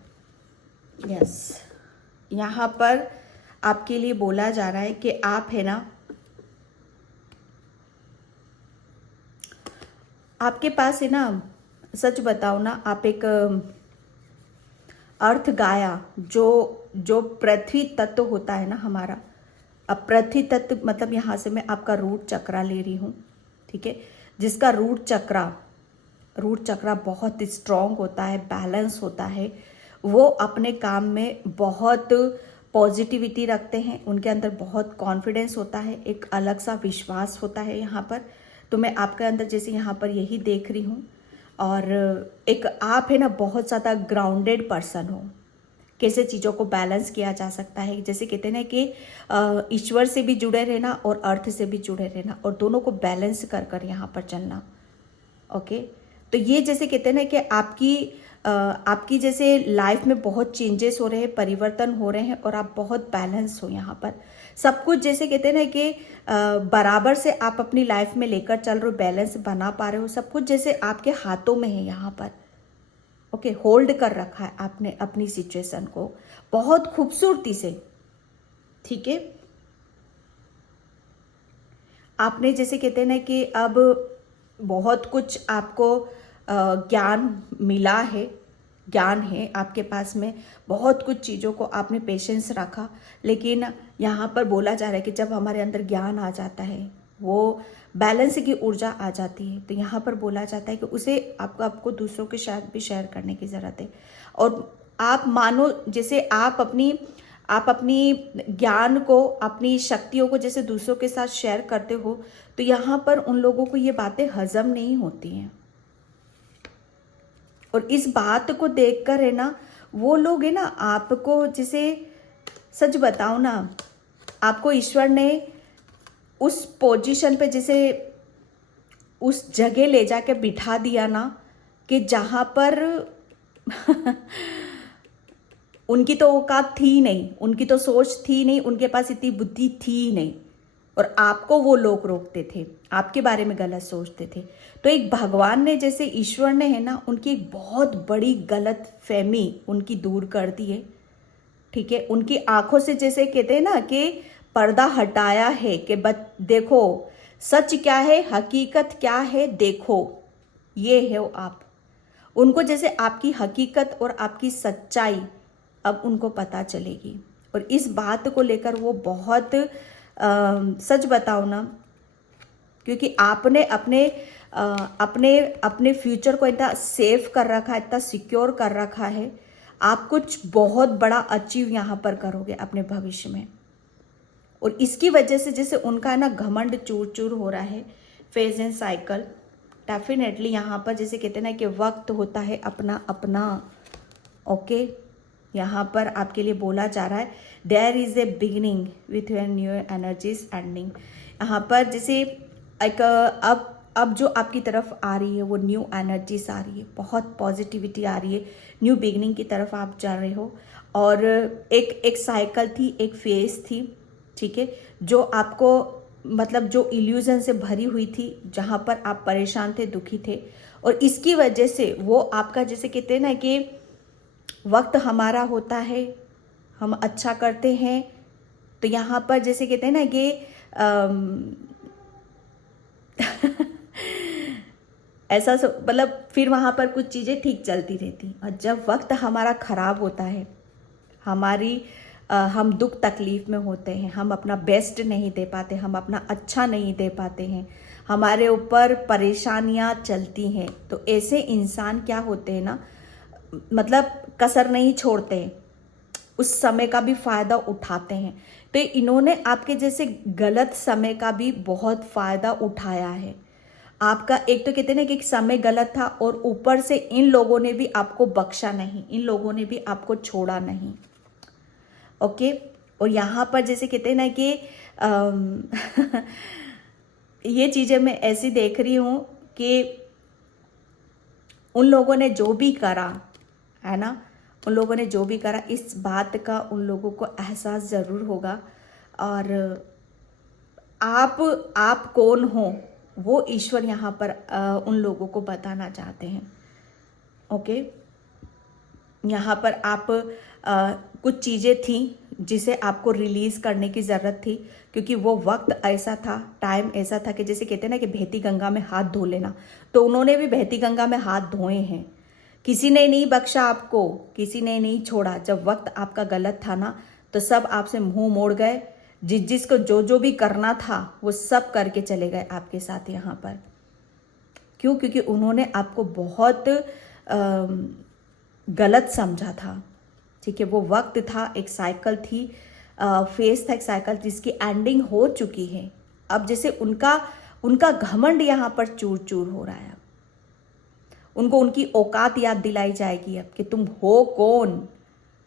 Yes, यहाँ पर आपके लिए बोला जा रहा है कि आप है ना, आपके पास है ना, सच बताओ ना, आप एक अर्थ गाया, जो पृथ्वी तत्व होता है ना हमारा। अब पृथ्वी तत्व मतलब यहाँ से मैं आपका रूट चक्रा ले रही हूँ। ठीक है, जिसका रूट चक्रा बहुत स्ट्रॉन्ग होता है, बैलेंस होता है। वो अपने काम में बहुत पॉजिटिविटी रखते हैं, उनके अंदर बहुत कॉन्फिडेंस होता है, एक अलग सा विश्वास होता है यहाँ पर। तो मैं आपके अंदर जैसे यहाँ पर यही देख रही हूँ। और एक आप है ना बहुत ज़्यादा ग्राउंडेड पर्सन हो, कैसे चीज़ों को बैलेंस किया जा सकता है, जैसे कहते हैं ना कि ईश्वर से भी जुड़े रहना और अर्थ से भी जुड़े रहना, और दोनों को बैलेंस कर कर यहाँ पर चलना। ओके, तो ये जैसे कहते हैं ना कि आपकी जैसे लाइफ में बहुत चेंजेस हो रहे हैं, परिवर्तन हो रहे हैं, और आप बहुत बैलेंस हो यहाँ पर। सब कुछ जैसे कहते हैं ना कि बराबर से आप अपनी लाइफ में लेकर चल रहे हो, बैलेंस बना पा रहे हो, सब कुछ जैसे आपके हाथों में है यहाँ पर। ओके, होल्ड कर रखा है आपने अपनी सिचुएशन को बहुत खूबसूरती से। ठीक है, आपने जैसे कहते हैं ना कि अब बहुत कुछ आपको ज्ञान मिला है, ज्ञान है आपके पास में, बहुत कुछ चीज़ों को आपने पेशेंस रखा। लेकिन यहाँ पर बोला जा रहा है कि जब हमारे अंदर ज्ञान आ जाता है, वो बैलेंस की ऊर्जा आ जाती है, तो यहाँ पर बोला जाता है कि उसे आपको दूसरों के साथ भी शेयर करने की ज़रूरत है। और आप मानो जैसे आप अपनी ज्ञान को, अपनी शक्तियों को जैसे दूसरों के साथ शेयर करते हो, तो यहाँ पर उन लोगों को ये बातें हजम नहीं होती हैं। और इस बात को देखकर है ना, वो लोग है ना आपको, जैसे सच बताओ ना, आपको ईश्वर ने उस पोजीशन पे, जैसे उस जगह ले जाके बिठा दिया ना कि जहाँ पर उनकी तो औकात थी नहीं, उनकी तो सोच थी नहीं, उनके पास इतनी बुद्धि थी नहीं, और आपको वो लोग रोकते थे, आपके बारे में गलत सोचते थे। तो एक भगवान ने, जैसे ईश्वर ने है ना, उनकी एक बहुत बड़ी गलत फहमी उनकी दूर कर दी है। ठीक है, उनकी आंखों से जैसे कहते हैं ना कि पर्दा हटाया है कि देखो सच क्या है, हकीकत क्या है, देखो ये है वो आप। उनको जैसे आपकी हकीकत और आपकी सच्चाई अब उनको पता चलेगी, और इस बात को लेकर वो बहुत सच बताओ ना, क्योंकि आपने अपने फ्यूचर को इतना सेफ कर रखा है, इतना सिक्योर कर रखा है, आप कुछ बहुत बड़ा अचीव यहाँ पर करोगे अपने भविष्य में। और इसकी वजह से जैसे उनका है ना घमंड चूर चूर हो रहा है, फेज एंड साइकिल। डेफिनेटली यहाँ पर जैसे कहते हैं ना कि वक्त होता है अपना अपना। ओके, यहाँ पर आपके लिए बोला जा रहा है there is a beginning with your new energies ending. यहाँ पर जैसे एक अब जो आपकी तरफ आ रही है वो न्यू एनर्जीज आ रही है, बहुत पॉजिटिविटी आ रही है, न्यू बिगिनिंग की तरफ आप जा रहे हो। और एक साइकिल थी, एक फेज थी, ठीक है, जो आपको मतलब जो इल्यूजन से भरी हुई थी, जहाँ पर आप परेशान थे, दुखी थे, और इसकी वजह से वो आपका जैसे कहते हैं ना कि वक्त हमारा होता है, हम अच्छा करते हैं, तो यहाँ पर जैसे कहते हैं ना कि ऐसा मतलब फिर वहाँ पर कुछ चीज़ें ठीक चलती रहती। और जब वक्त हमारा ख़राब होता है, हम दुख तकलीफ़ में होते हैं, हम अपना बेस्ट नहीं दे पाते, हम अपना अच्छा नहीं दे पाते हैं, हमारे ऊपर परेशानियाँ चलती हैं, तो ऐसे इंसान क्या होते हैं ना, मतलब कसर नहीं छोड़ते, उस समय का भी फ़ायदा उठाते हैं। तो इन्होंने आपके जैसे गलत समय का भी बहुत फ़ायदा उठाया है। आपका एक तो कहते हैं ना कि एक समय गलत था, और ऊपर से इन लोगों ने भी आपको बख्शा नहीं, इन लोगों ने भी आपको छोड़ा नहीं। ओके, और यहाँ पर जैसे कहते हैं ना कि ये चीज़ें मैं ऐसी देख रही हूँ कि उन लोगों ने जो भी करा है ना, उन लोगों ने जो भी करा, इस बात का उन लोगों को एहसास ज़रूर होगा। और आप कौन हो वो ईश्वर यहाँ पर उन लोगों को बताना चाहते हैं। ओके, यहाँ पर आप कुछ चीज़ें थी जिसे आपको रिलीज़ करने की ज़रूरत थी, क्योंकि वो वक्त ऐसा था, टाइम ऐसा था कि जैसे कहते हैं ना कि बहती गंगा में हाथ धो लेना, तो उन्होंने भी बहती गंगा में हाथ धोए हैं। किसी ने नहीं बख्शा आपको, किसी ने नहीं छोड़ा। जब वक्त आपका गलत था ना, तो सब आपसे मुंह मोड़ गए, जिसको जो भी करना था वो सब करके चले गए आपके साथ यहाँ पर। क्यों? क्योंकि उन्होंने आपको बहुत गलत समझा था। ठीक है, वो वक्त था, एक साइकिल थी, फेज था, एक साइकिल जिसकी एंडिंग हो चुकी है। अब जैसे उनका घमंड यहाँ पर चूर चूर हो रहा है। उनको उनकी औकात याद दिलाई जाएगी अब कि तुम हो कौन,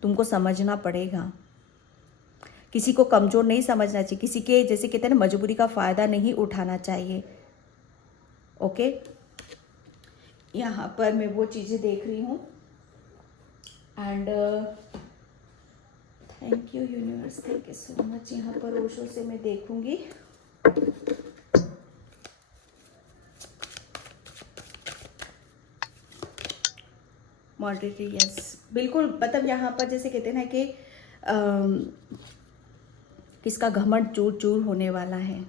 तुमको समझना पड़ेगा। किसी को कमज़ोर नहीं समझना चाहिए, किसी के जैसे कहते हैं ना मजबूरी का फ़ायदा नहीं उठाना चाहिए। ओके, यहाँ पर मैं वो चीज़ें देख रही हूँ। And thank you universe, thank you so much. यहाँ पर ओशो से मैं देखूँगी। मॉडरेटली यस, बिल्कुल। मतलब यहाँ पर जैसे कहते हैं ना कि किसका घमंड चूर चूर होने वाला है।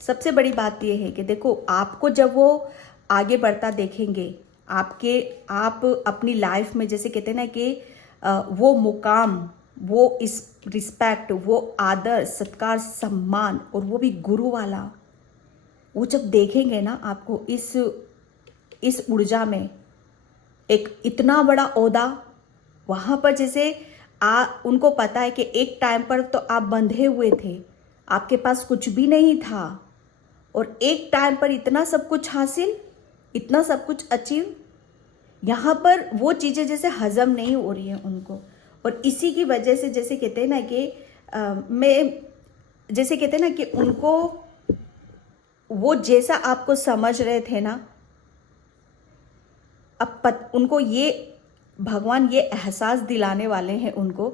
सबसे बड़ी बात यह है कि देखो, आपको जब वो आगे बढ़ता देखेंगे, आप अपनी लाइफ में जैसे कहते हैं ना कि वो मुकाम, वो इस रिस्पेक्ट, वो आदर सत्कार सम्मान, और वो भी गुरु वाला, वो जब देखेंगे ना आपको इस ऊर्जा में एक इतना बड़ा ओहदा, वहाँ पर जैसे उनको पता है कि एक टाइम पर तो आप बंधे हुए थे, आपके पास कुछ भी नहीं था, और एक टाइम पर इतना सब कुछ हासिल, इतना सब कुछ अचीव, यहाँ पर वो चीज़ें जैसे हजम नहीं हो रही हैं उनको। और इसी की वजह से जैसे कहते हैं ना कि जैसे कहते हैं ना कि उनको वो जैसा आपको समझ रहे थे ना, अब उनको ये भगवान ये एहसास दिलाने वाले हैं उनको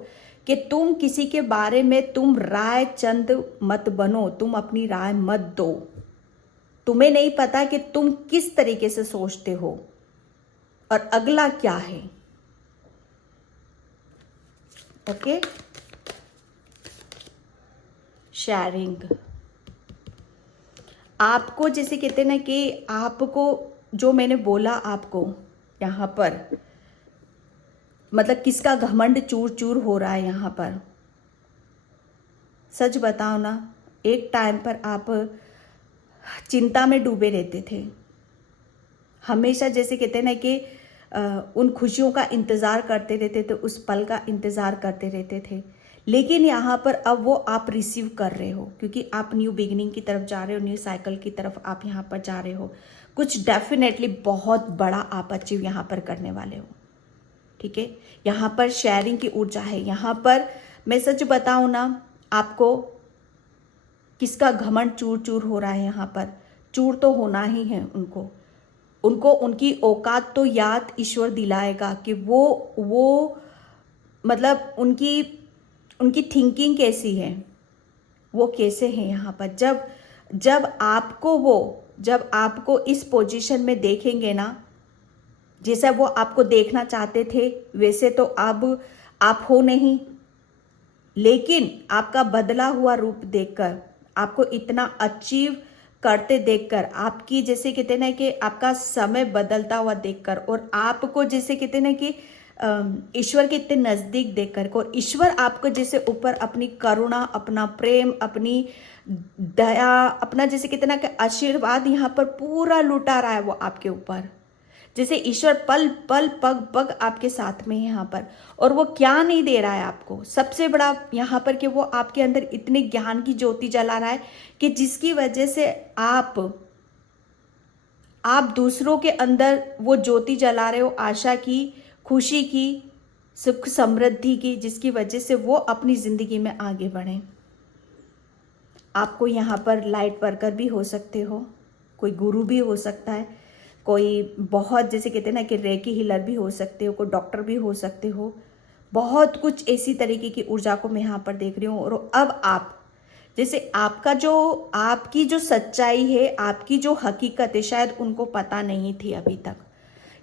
कि तुम किसी के बारे में तुम राय चंद मत बनो, तुम अपनी राय मत दो। तुम्हें नहीं पता कि तुम किस तरीके से सोचते हो और अगला क्या है। Okay, sharing. आपको जैसे कहते हैं ना कि आपको जो मैंने बोला आपको यहाँ पर, मतलब किसका घमंड चूर चूर हो रहा है यहाँ पर। सच बताओ ना, एक टाइम पर आप चिंता में डूबे रहते थे, हमेशा जैसे कहते हैं ना कि उन खुशियों का इंतज़ार करते रहते थे, उस पल का इंतज़ार करते रहते थे। लेकिन यहाँ पर अब वो आप रिसीव कर रहे हो, क्योंकि आप न्यू बिगिनिंग की तरफ जा रहे हो, न्यू साइकिल की तरफ आप यहाँ पर जा रहे हो। कुछ डेफिनेटली बहुत बड़ा आप अचीव यहाँ पर करने वाले हो। ठीक है, यहाँ पर शेयरिंग की ऊर्जा है। यहाँ पर मैं सच बताऊँ ना, आपको किसका घमंड चूर चूर हो रहा है। यहाँ पर चूर तो होना ही है उनको उनकी औकात तो याद ईश्वर दिलाएगा कि वो मतलब उनकी थिंकिंग कैसी है, वो कैसे हैं यहाँ पर। जब आपको इस पोजीशन में देखेंगे ना, जैसा वो आपको देखना चाहते थे वैसे तो अब आप हो नहीं, लेकिन आपका बदला हुआ रूप देखकर, आपको इतना अचीव करते देखकर, आपकी जैसे कहते हैं ना कि आपका समय बदलता हुआ देखकर, और आपको जैसे कहते हैं ना कि ईश्वर के इतने नज़दीक देखकर, और ईश्वर आपको जैसे ऊपर अपनी करुणा, अपना प्रेम, अपनी दया, अपना जैसे कहते हैं ना कि आशीर्वाद यहाँ पर पूरा लुटा रहा है वो आपके ऊपर। जैसे ईश्वर पल पल पग पग आपके साथ में है यहाँ पर। और वो क्या नहीं दे रहा है आपको, सबसे बड़ा यहाँ पर कि वो आपके अंदर इतने ज्ञान की ज्योति जला रहा है कि जिसकी वजह से आप दूसरों के अंदर वो ज्योति जला रहे हो, आशा की, खुशी की, सुख समृद्धि की, जिसकी वजह से वो अपनी ज़िंदगी में आगे बढ़ें। आपको यहाँ पर लाइट वर्कर भी हो सकते हो, कोई गुरु भी हो सकता है, कोई बहुत जैसे कहते हैं ना कि रेकी हीलर भी हो सकते हो, कोई डॉक्टर भी हो सकते हो। बहुत कुछ ऐसी तरीके की ऊर्जा को मैं यहाँ पर देख रही हूँ। और अब आप जैसे आपकी जो सच्चाई है, आपकी जो हकीकत है, शायद उनको पता नहीं थी अभी तक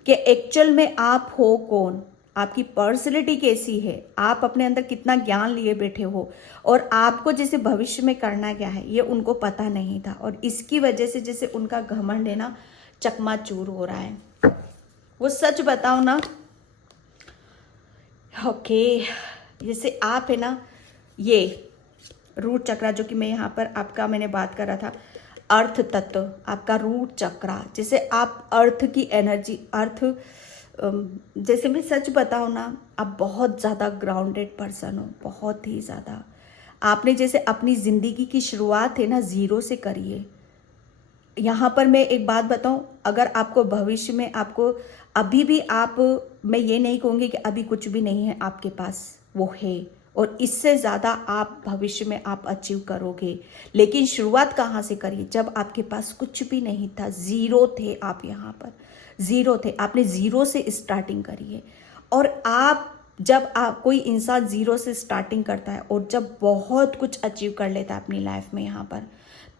कि एक्चुअल में आप हो कौन, आपकी पर्सनैलिटी कैसी है, आप अपने अंदर कितना ज्ञान लिए बैठे हो, और आपको जैसे भविष्य में करना क्या है ये उनको पता नहीं था। और इसकी वजह से जैसे उनका घमंड है ना चकमाचूर हो रहा है। वो सच बताओ ना, ओके, जैसे आप है ना, ये रूट चक्रा जो कि मैं यहाँ पर आपका मैंने बात कर रहा था, अर्थ तत्व, आपका रूट चक्रा, जैसे आप अर्थ की एनर्जी, जैसे मैं सच बताऊँ ना, आप बहुत ज़्यादा ग्राउंडेड पर्सन हो, बहुत ही ज़्यादा। आपने जैसे अपनी ज़िंदगी की शुरुआत है ना ज़ीरो से करी है, यहाँ पर मैं एक बात बताऊँ, अगर आपको भविष्य में आपको अभी भी आप, मैं ये नहीं कहूँगी कि अभी कुछ भी नहीं है आपके पास, वो है, और इससे ज़्यादा आप भविष्य में आप अचीव करोगे। लेकिन शुरुआत कहाँ से करिए, जब आपके पास कुछ भी नहीं था, ज़ीरो थे आप, यहाँ पर ज़ीरो थे, आपने ज़ीरो से स्टार्टिंग करी है। और आप जब आप कोई इंसान ज़ीरो से स्टार्टिंग करता है और जब बहुत कुछ अचीव कर लेता है अपनी लाइफ में यहाँ पर,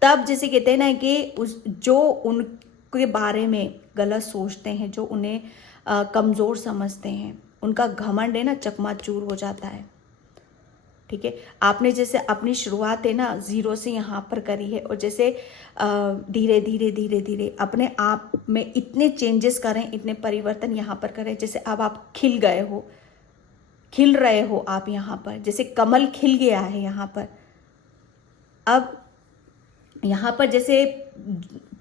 तब जैसे कहते हैं ना कि उस जो उनके बारे में गलत सोचते हैं, जो उन्हें कमज़ोर समझते हैं, उनका घमंड है ना चकनाचूर हो जाता है। ठीक है, आपने जैसे अपनी शुरुआत है ना ज़ीरो से यहाँ पर करी है, और जैसे धीरे धीरे धीरे धीरे अपने आप में इतने चेंजेस करें, इतने परिवर्तन यहाँ पर करें, जैसे अब आप खिल गए हो, खिल रहे हो आप यहाँ पर, जैसे कमल खिल गया है यहाँ पर। अब यहाँ पर जैसे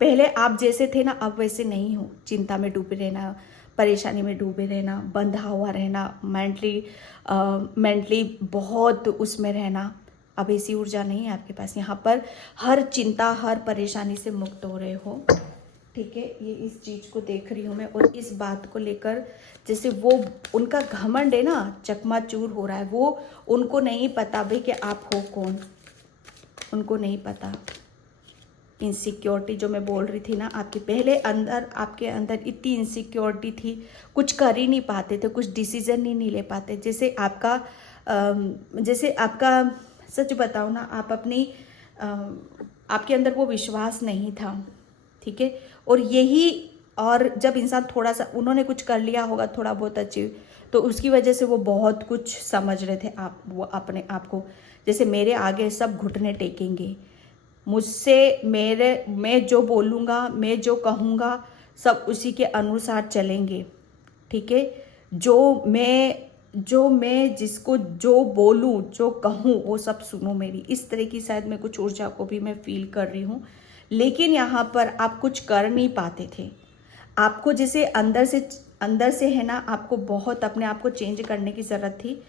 पहले आप जैसे थे ना, अब वैसे नहीं हो। चिंता में डूबे रहना, परेशानी में डूबे रहना, बंधा हुआ रहना, मेंटली बहुत उसमें रहना, अब ऐसी ऊर्जा नहीं है आपके पास। यहाँ पर हर चिंता, हर परेशानी से मुक्त हो रहे हो। ठीक है, ये इस चीज़ को देख रही हूँ मैं, और इस बात को लेकर जैसे वो उनका घमंड है ना चकनाचूर हो रहा है। वो उनको नहीं पता भाई कि आप हो कौन, उनको नहीं पता। इनसिक्योरिटी जो मैं बोल रही थी ना, आपके पहले अंदर, आपके अंदर इतनी इनसिक्योरिटी थी, कुछ कर ही नहीं पाते थे, कुछ डिसीजन ही नहीं ले पाते। जैसे आपका सच बताओ ना, आप अपनी आपके अंदर वो विश्वास नहीं था। ठीक है, और यही, और जब इंसान थोड़ा सा, उन्होंने कुछ कर लिया होगा थोड़ा बहुत अचीव, तो उसकी वजह से वो बहुत कुछ समझ रहे थे आप, वो अपने आप को, जैसे मेरे आगे सब घुटने टेकेंगे, मुझसे मैं जो बोलूँगा, मैं जो कहूँगा, सब उसी के अनुसार चलेंगे। ठीक है, जो मैं जिसको जो बोलूँ, जो कहूँ, वो सब सुनो मेरी, इस तरह की शायद मैं कुछ ऊर्जा को भी मैं फील कर रही हूँ। लेकिन यहाँ पर आप कुछ कर नहीं पाते थे। आपको जैसे अंदर से है ना, आपको बहुत अपने आप को चेंज करने की ज़रूरत थी।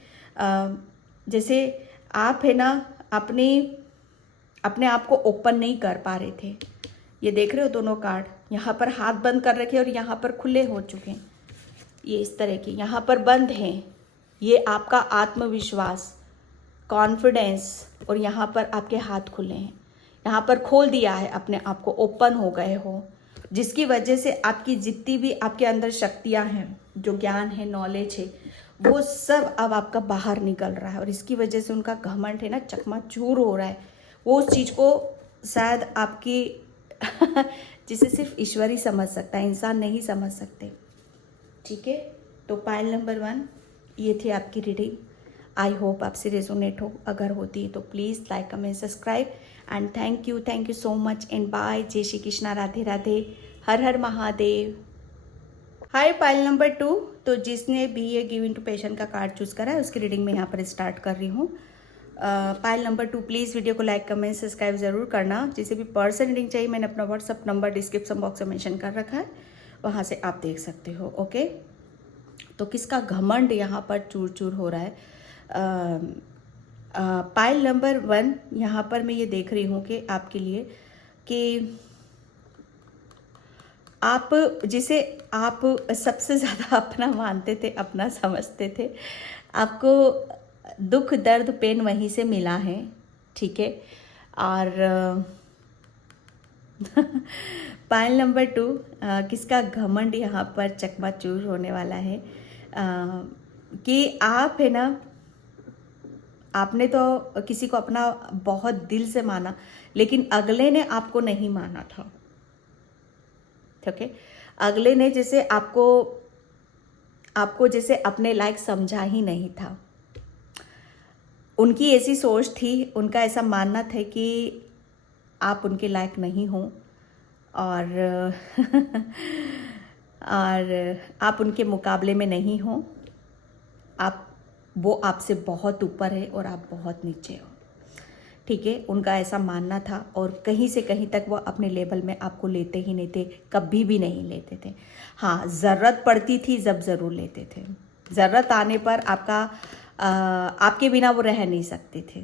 जैसे आप है ना अपने आप को ओपन नहीं कर पा रहे थे। ये देख रहे हो दोनों कार्ड, यहाँ पर हाथ बंद कर रखे और यहाँ पर खुले हो चुके हैं। ये इस तरह की यहाँ पर बंद हैं। ये आपका आत्मविश्वास, कॉन्फिडेंस, और यहाँ पर आपके हाथ खुले हैं। यहाँ पर खोल दिया है अपने आप को, ओपन हो गए हो, जिसकी वजह से आपकी जितनी भी आपके अंदर शक्तियाँ हैं, जो ज्ञान है, नॉलेज है, वो सब अब आपका बाहर निकल रहा है। और इसकी वजह से उनका घमंड है ना चकनाचूर हो रहा है। वो उस चीज़ को शायद आपकी जिसे सिर्फ ईश्वर ही समझ सकता है, इंसान नहीं समझ सकते। ठीक है, तो पाइल नंबर 1 ये थी आपकी रीडिंग। आई होप आपसे रेजोनेट हो, अगर होती है तो please like, comment, subscribe, and thank you so much and bye. जय श्री कृष्णा, राधे राधे, हर हर महादेव। हाय पाइल नंबर 2, तो जिसने भी ये गिव इन टू पैशन का कार्ड चूज़ करा है, उसकी रीडिंग मैं यहाँ पर स्टार्ट कर रही हूँ। पाइल नंबर 2, प्लीज़ वीडियो को लाइक, कमेंट, सब्सक्राइब ज़रूर करना। जिसे भी पर्सन रीडिंग चाहिए, मैंने अपना व्हाट्सअप नंबर डिस्क्रिप्शन बॉक्स में मेंशन कर रखा है, वहाँ से आप देख सकते हो। ओके, तो किसका घमंड यहाँ पर चूर चूर हो रहा है? पाइल नंबर 1, यहाँ पर मैं ये देख रही हूँ कि आपके लिए, कि आप जिसे आप सबसे ज़्यादा अपना मानते थे, अपना समझते थे, आपको दुख, दर्द, पेन वहीं से मिला है। ठीक है, और पाइल नंबर 2, किसका घमंड यहाँ पर चकनाचूर होने वाला है? कि आप है ना, आपने तो किसी को अपना बहुत दिल से माना, लेकिन अगले ने आपको नहीं माना था। ठीक है, अगले ने जैसे आपको जैसे अपने लायक समझा ही नहीं था। उनकी ऐसी सोच थी, उनका ऐसा मानना था कि आप उनके लायक नहीं हो, और और आप उनके मुकाबले में नहीं हो। वो आपसे बहुत ऊपर है और आप बहुत नीचे हो। ठीक है, उनका ऐसा मानना था, और कहीं से कहीं तक वो अपने लेवल में आपको लेते ही नहीं थे, कभी भी नहीं लेते थे। हाँ, ज़रूरत पड़ती थी जब ज़रूर लेते थे। ज़रूरत आने पर आपके बिना वो रह नहीं सकते थे।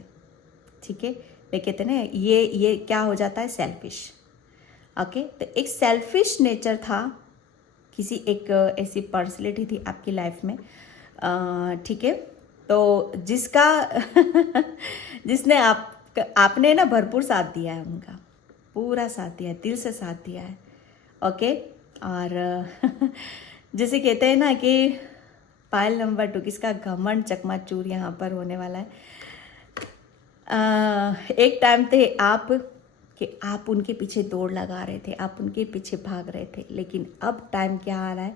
ठीक है, ये कहते ना, ये क्या हो जाता है, सेल्फिश। ओके, तो एक सेल्फिश नेचर था, किसी एक ऐसी पर्सनैलिटी थी आपकी लाइफ में, ठीक है, तो जिसका जिसने आपने ना भरपूर साथ दिया है, उनका पूरा साथ दिया है, दिल से साथ दिया है। ओके, और जैसे कहते हैं ना कि पायल नंबर 2 किसका घमंड चकमाचूर यहाँ पर होने वाला है। एक टाइम थे आप कि आप उनके पीछे दौड़ लगा रहे थे, आप उनके पीछे भाग रहे थे, लेकिन अब टाइम क्या आ रहा है,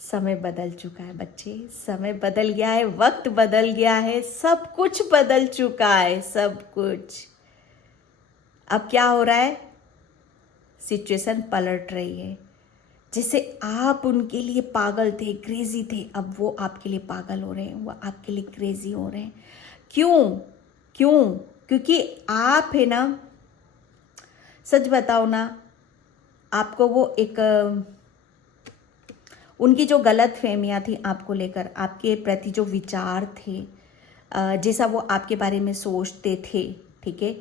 समय बदल चुका है बच्चे, समय बदल गया है, वक्त बदल गया है, सब कुछ बदल चुका है, सब कुछ। अब क्या हो रहा है, सिचुएशन पलट रही है। जैसे आप उनके लिए पागल थे, क्रेजी थे, अब वो आपके लिए पागल हो रहे हैं, वो आपके लिए क्रेजी हो रहे हैं। क्यों? क्योंकि आप है ना, सच बताओ ना, आपको वो एक उनकी जो गलत फहमियाँ थी आपको लेकर, आपके प्रति जो विचार थे, जैसा वो आपके बारे में सोचते थे, ठीक है,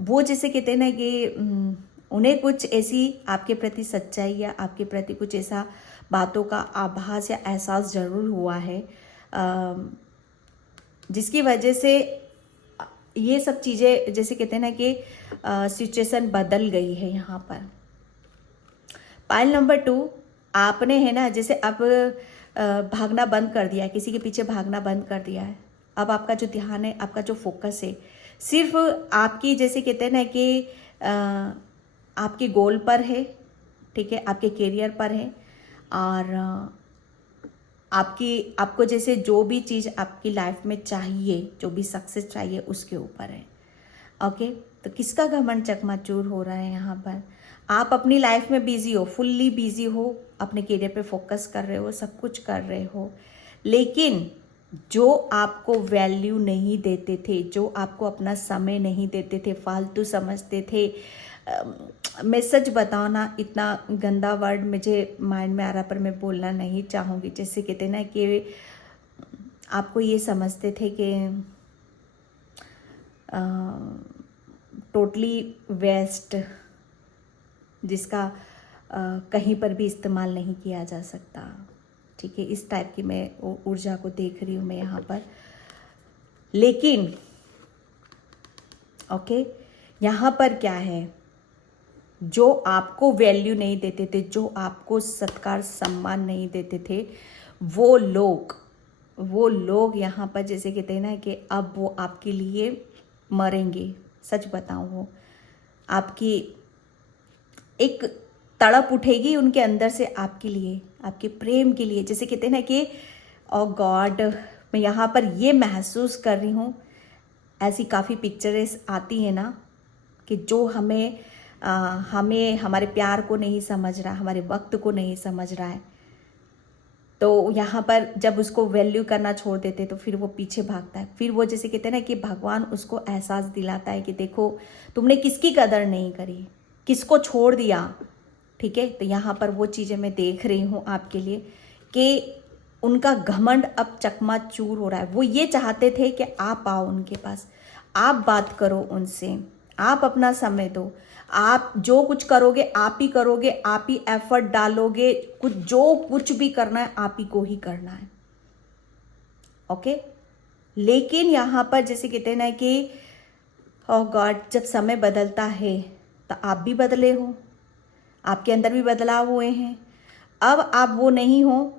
वो जैसे कहते हैं ना कि उन्हें कुछ ऐसी आपके प्रति सच्चाई या आपके प्रति कुछ ऐसा बातों का आभास या एहसास जरूर हुआ है, जिसकी वजह से ये सब चीज़ें, जैसे कहते हैं ना कि सिचुएशन बदल गई है यहाँ पर। पायल नंबर 2, आपने है ना, जैसे अब भागना बंद कर दिया है, किसी के पीछे भागना बंद कर दिया है। अब आपका जो ध्यान है, आपका जो फोकस है, सिर्फ आपकी, जैसे कहते हैं ना कि आपके गोल पर है, ठीक है, आपके करियर पर है, और आपको जैसे जो भी चीज़ आपकी लाइफ में चाहिए, जो भी सक्सेस चाहिए, उसके ऊपर है। ओके, तो किसका घमंड चकमाचूर हो रहा है यहाँ पर? आप अपनी लाइफ में बिजी हो, फुल्ली बिजी हो, अपने करियर पे फोकस कर रहे हो, सब कुछ कर रहे हो, लेकिन जो आपको वैल्यू नहीं देते थे, जो आपको अपना समय नहीं देते थे, फालतू समझते थे, मैं सच बताऊँ ना, इतना गंदा वर्ड मुझे माइंड में आ रहा, पर मैं बोलना नहीं चाहूँगी। जैसे कहते ना कि आपको ये समझते थे कि टोटली वेस्ट, जिसका कहीं पर भी इस्तेमाल नहीं किया जा सकता, ठीक है, इस टाइप की मैं ऊर्जा को देख रही हूँ मैं यहाँ पर। लेकिन ओके, यहाँ पर क्या है, जो आपको वैल्यू नहीं देते थे, जो आपको सत्कार सम्मान नहीं देते थे, वो लोग यहाँ पर, जैसे कहते हैं ना कि अब वो आपके लिए मरेंगे। सच बताऊँ, वो आपकी एक तड़प उठेगी उनके अंदर से आपके लिए, आपके प्रेम के लिए। जैसे कहते हैं ना कि ओ गॉड, मैं यहाँ पर ये महसूस कर रही हूँ, ऐसी काफ़ी पिक्चरें आती हैं ना कि जो हमें हमारे प्यार को नहीं समझ रहा, हमारे वक्त को नहीं समझ रहा है, तो यहाँ पर जब उसको वैल्यू करना छोड़ देते तो फिर वो पीछे भागता है। फिर वो, जैसे कहते हैं ना कि भगवान उसको एहसास दिलाता है कि देखो तुमने किसकी कदर नहीं करी, किसको छोड़ दिया, ठीक है। तो यहाँ पर वो चीज़ें मैं देख रही हूँ आपके लिए कि उनका घमंड अब चकमाचूर हो रहा है। वो ये चाहते थे कि आप आओ उनके पास, आप बात करो उनसे, आप अपना समय दो, आप जो कुछ करोगे आप ही करोगे, आप ही एफर्ट डालोगे, जो कुछ भी करना है आप ही को ही करना है, ओके। लेकिन यहाँ पर जैसे कहते हैं ना कि ओ गॉड, जब समय बदलता है तो आप भी बदले हो, आपके अंदर भी बदलाव हुए हैं। अब आप वो नहीं हो,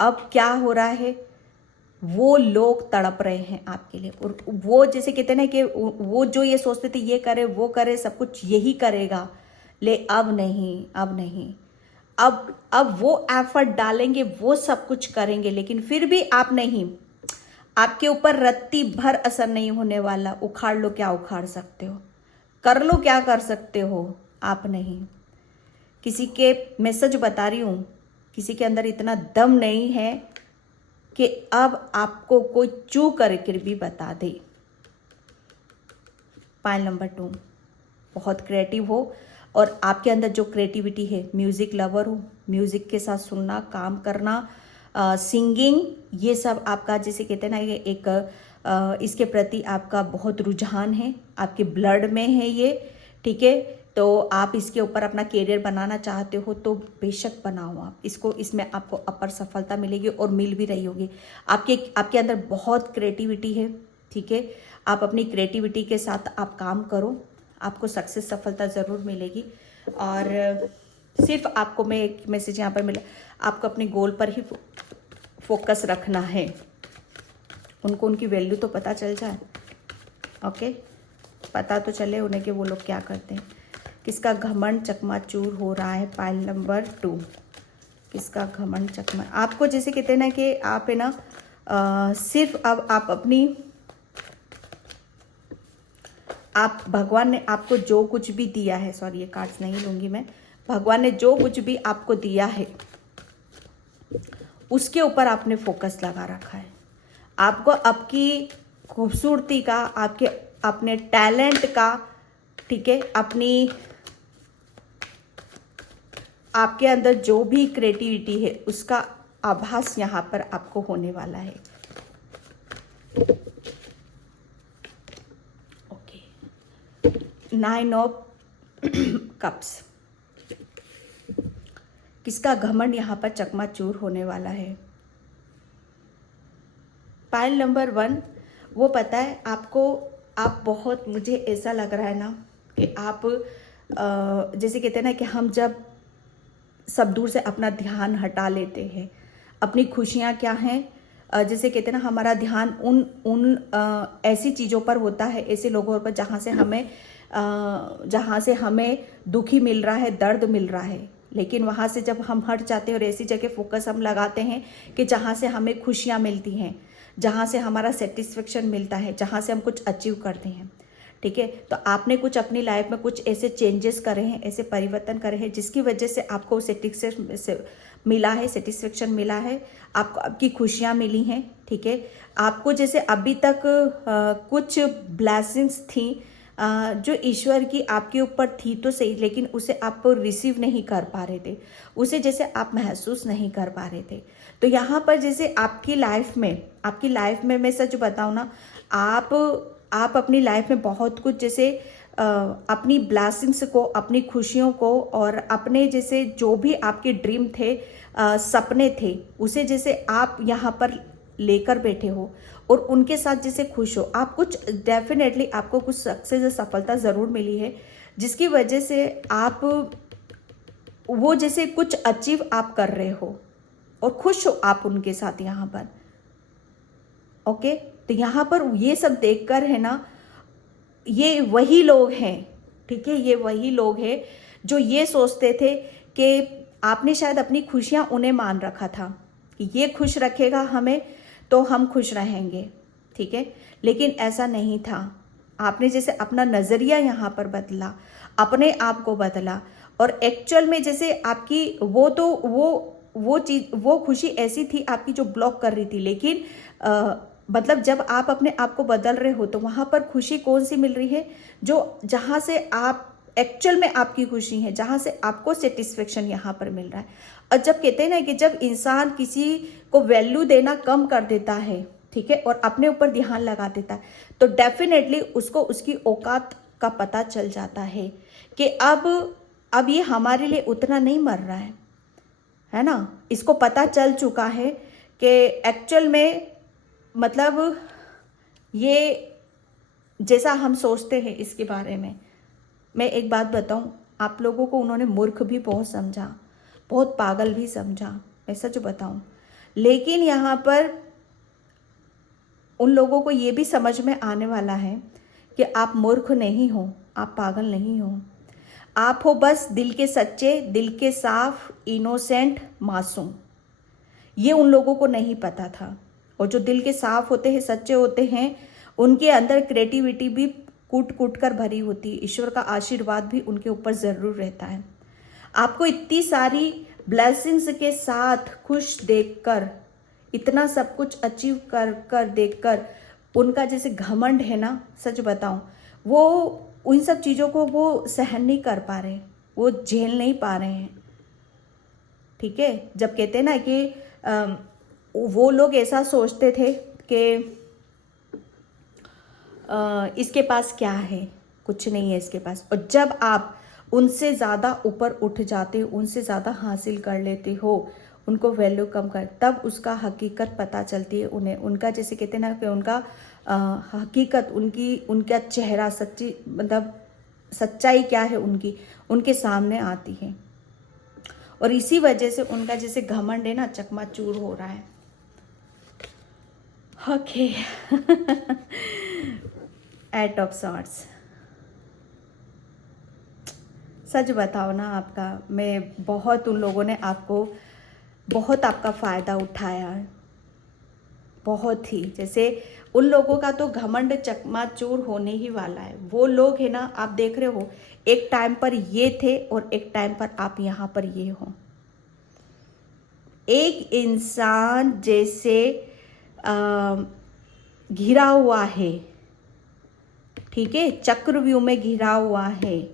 अब क्या हो रहा है, वो लोग तड़प रहे हैं आपके लिए। और वो जैसे कहते हैं ना कि वो जो ये सोचते थे ये करे वो करे, सब कुछ यही करेगा, ले अब नहीं, अब वो एफर्ट डालेंगे, वो सब कुछ करेंगे, लेकिन फिर भी आप नहीं, आपके ऊपर रत्ती भर असर नहीं होने वाला। उखाड़ लो क्या उखाड़ सकते हो, कर लो क्या कर सकते हो, आप नहीं। किसी के, मैं सच बता रही हूँ, किसी के अंदर इतना दम नहीं है कि अब आपको कोई चू करके भी बता दे। पायल नंबर 2, बहुत क्रिएटिव हो, और आपके अंदर जो क्रिएटिविटी है, म्यूज़िक लवर हो, म्यूज़िक के साथ सुनना, काम करना, सिंगिंग, ये सब आपका, जैसे कहते हैं ना, ये एक इसके प्रति आपका बहुत रुझान है, आपके ब्लड में है ये, ठीक है। तो आप इसके ऊपर अपना करियर बनाना चाहते हो तो बेशक बनाओ आप इसको, इसमें आपको अपर सफलता मिलेगी और मिल भी रही होगी। आपके अंदर बहुत क्रिएटिविटी है, ठीक है। आप अपनी क्रिएटिविटी के साथ आप काम करो, आपको सक्सेस सफलता ज़रूर मिलेगी। और सिर्फ आपको मैं एक मैसेज यहाँ पर मिला, आपको अपने गोल पर ही फोकस रखना है। उनको उनकी वैल्यू तो पता चल जाए, ओके, पता तो चले उन्हें कि वो लोग क्या करते हैं। किसका घमंड चकमाचूर हो रहा है, पाइल नंबर 2। किसका घमंड चकमा, आपको जैसे कहते हैं ना कि आप है ना सिर्फ अब आप अपनी, आप भगवान ने आपको जो कुछ भी दिया है, सॉरी ये कार्ड्स नहीं लूँगी मैं, भगवान ने जो कुछ भी आपको दिया है उसके ऊपर आपने फोकस लगा रखा है। आपको आपकी खूबसूरती का, आपके अपने टैलेंट का, ठीक है, अपनी आपके अंदर जो भी क्रिएटिविटी है उसका आभास यहाँ पर आपको होने वाला है। ओके, 9 ऑफ कप्स, किसका घमंड यहाँ पर चकमाचूर होने वाला है। पाइल नंबर 1, वो पता है आपको, आप बहुत, मुझे ऐसा लग रहा है ना कि आप जैसे कहते हैं ना कि हम जब सब दूर से अपना ध्यान हटा लेते हैं, अपनी खुशियाँ क्या हैं, जैसे कहते हैं ना हमारा ध्यान उन ऐसी चीज़ों पर होता है, ऐसे लोगों पर जहाँ से हमें दुखी मिल रहा है, दर्द मिल रहा है, लेकिन वहाँ से जब हम हट जाते हैं और ऐसी जगह फोकस हम लगाते हैं कि जहाँ से हमें खुशियाँ मिलती हैं, जहाँ से हमारा सेटिस्फेक्शन मिलता है, जहाँ से हम कुछ अचीव करते हैं, ठीक है। तो आपने कुछ अपनी लाइफ में कुछ ऐसे चेंजेस करे हैं, ऐसे परिवर्तन करे हैं जिसकी वजह से आपको सेटिस्फेक्शन मिला है, आपको आपकी खुशियाँ मिली हैं, ठीक है। आपको जैसे अभी तक कुछ ब्लेसिंग्स थी जो ईश्वर की आपके ऊपर थी तो सही, लेकिन उसे आप रिसीव नहीं कर पा रहे थे, उसे जैसे आप महसूस नहीं कर पा रहे थे। तो यहाँ पर जैसे आपकी लाइफ में मैं सच बताऊँ ना, आप अपनी लाइफ में बहुत कुछ जैसे अपनी ब्लेसिंग्स को, अपनी खुशियों को और अपने जैसे जो भी आपके ड्रीम थे, सपने थे, उसे जैसे आप यहाँ पर लेकर बैठे हो और उनके साथ जैसे खुश हो। आप कुछ डेफिनेटली आपको कुछ सक्सेस, सफलता ज़रूर मिली है जिसकी वजह से आप वो जैसे कुछ अचीव आप कर रहे हो और खुश हो आप उनके साथ यहाँ पर, ओके। तो यहाँ पर ये सब देखकर है ना, ये वही लोग हैं, ठीक है, ये वही लोग हैं जो ये सोचते थे कि आपने शायद अपनी खुशियाँ उन्हें मान रखा था कि ये खुश रखेगा हमें तो हम खुश रहेंगे, ठीक है, लेकिन ऐसा नहीं था। आपने जैसे अपना नज़रिया यहाँ पर बदला, अपने आप को बदला और एक्चुअल में जैसे आपकी वो चीज़, वो खुशी ऐसी थी आपकी जो ब्लॉक कर रही थी, लेकिन मतलब जब आप अपने आप को बदल रहे हो तो वहाँ पर खुशी कौन सी मिल रही है, जो जहाँ से आप एक्चुअल में आपकी खुशी है, जहाँ से आपको सेटिस्फेक्शन यहाँ पर मिल रहा है। और जब कहते हैं ना कि जब इंसान किसी को वैल्यू देना कम कर देता है, ठीक है, और अपने ऊपर ध्यान लगा देता है, तो डेफिनेटली उसको उसकी औकात का पता चल जाता है कि अब ये हमारे लिए उतना नहीं मर रहा है ना। इसको पता चल चुका है कि एक्चुअल में मतलब ये जैसा हम सोचते हैं इसके बारे में, मैं एक बात बताऊं, आप लोगों को उन्होंने मूर्ख भी बहुत समझा, बहुत पागल भी समझा, मैं सच बताऊं, लेकिन यहाँ पर उन लोगों को ये भी समझ में आने वाला है कि आप मूर्ख नहीं हो, आप पागल नहीं हो, आप हो बस दिल के सच्चे, दिल के साफ, इनोसेंट, मासूम। ये उन लोगों को नहीं पता था। और जो दिल के साफ होते हैं, सच्चे होते हैं, उनके अंदर क्रिएटिविटी भी कूट कूट कर भरी होती है, ईश्वर का आशीर्वाद भी उनके ऊपर ज़रूर रहता है। आपको इतनी सारी ब्लेसिंग्स के साथ खुश देखकर, इतना सब कुछ अचीव कर देखकर उनका जैसे घमंड है ना, सच बताऊं, वो उन सब चीज़ों को वो सहन नहीं कर पा रहे, वो झेल नहीं पा रहे हैं, ठीक है। जब कहते हैं ना कि वो लोग ऐसा सोचते थे कि इसके पास क्या है, कुछ नहीं है इसके पास, और जब आप उनसे ज़्यादा ऊपर उठ जाते हो, उनसे ज़्यादा हासिल कर लेते हो, उनको वैल्यू कम कर, तब उसका हकीकत पता चलती है उन्हें। उनका जैसे कहते हैं ना कि उनका हकीकत, उनका चेहरा, सच्ची मतलब सच्चाई क्या है उनकी, उनके सामने आती है। और इसी वजह से उनका जैसे घमंड है ना चकनाचूर हो रहा है। Okay at of sorts. सच बताओ ना, आपका मैं बहुत, उन लोगों ने आपको बहुत आपका फ़ायदा उठाया है, बहुत ही। जैसे उन लोगों का तो घमंड चकनाचूर होने ही वाला है। वो लोग है ना, आप देख रहे हो, एक टाइम पर ये थे और एक टाइम पर आप यहाँ पर ये हो। एक इंसान जैसे घिरा हुआ है, ठीक है, चक्रव्यूह में घिरा हुआ है,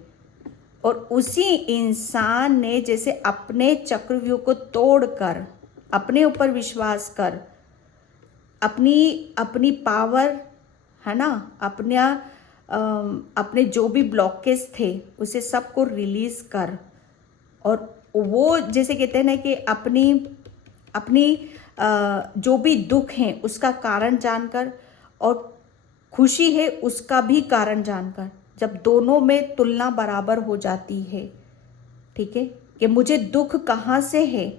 और उसी इंसान ने जैसे अपने चक्रव्यूह को तोड़कर अपने ऊपर विश्वास कर अपनी पावर है ना, अपने जो भी ब्लॉकेज थे उसे सबको रिलीज कर, और वो जैसे कहते हैं ना कि अपनी जो भी दुख है उसका कारण जानकर और खुशी है उसका भी कारण जानकर, जब दोनों में तुलना बराबर हो जाती है, ठीक है, कि मुझे दुख कहाँ से है,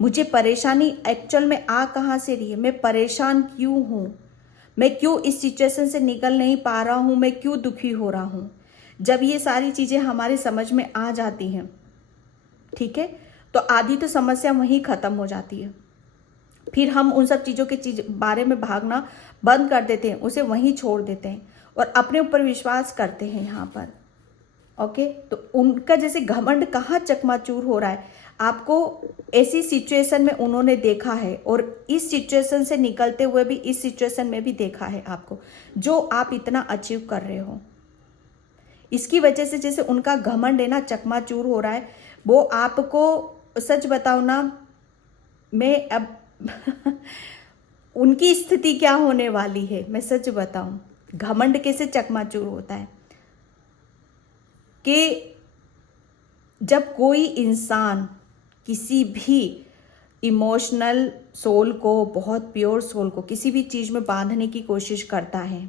मुझे परेशानी एक्चुअल में आ कहाँ से रही है, मैं परेशान क्यों हूँ, मैं क्यों इस सिचुएशन से निकल नहीं पा रहा हूँ, मैं क्यों दुखी हो रहा हूँ। जब ये सारी चीज़ें हमारे समझ में आ जाती हैं, ठीक है, तो आधी तो समस्या वहीं ख़त्म हो जाती है। फिर हम उन सब चीज़ों के बारे में भागना बंद कर देते हैं, उसे वहीं छोड़ देते हैं और अपने ऊपर विश्वास करते हैं यहाँ पर। ओके, तो उनका जैसे घमंड कहाँ चकनाचूर हो रहा है, आपको ऐसी सिचुएशन में उन्होंने देखा है, और इस सिचुएशन से निकलते हुए भी इस सिचुएशन में भी देखा है आपको, जो आप इतना अचीव कर रहे हो। इसकी वजह से जैसे उनका घमंड है ना चकनाचूर हो रहा है। वो आपको, सच बताओ ना, मैं अब उनकी स्थिति क्या होने वाली है, मैं सच बताऊं, घमंड कैसे चकनाचूर होता है कि जब कोई इंसान किसी भी इमोशनल सोल को, बहुत प्योर सोल को किसी भी चीज़ में बांधने की कोशिश करता है,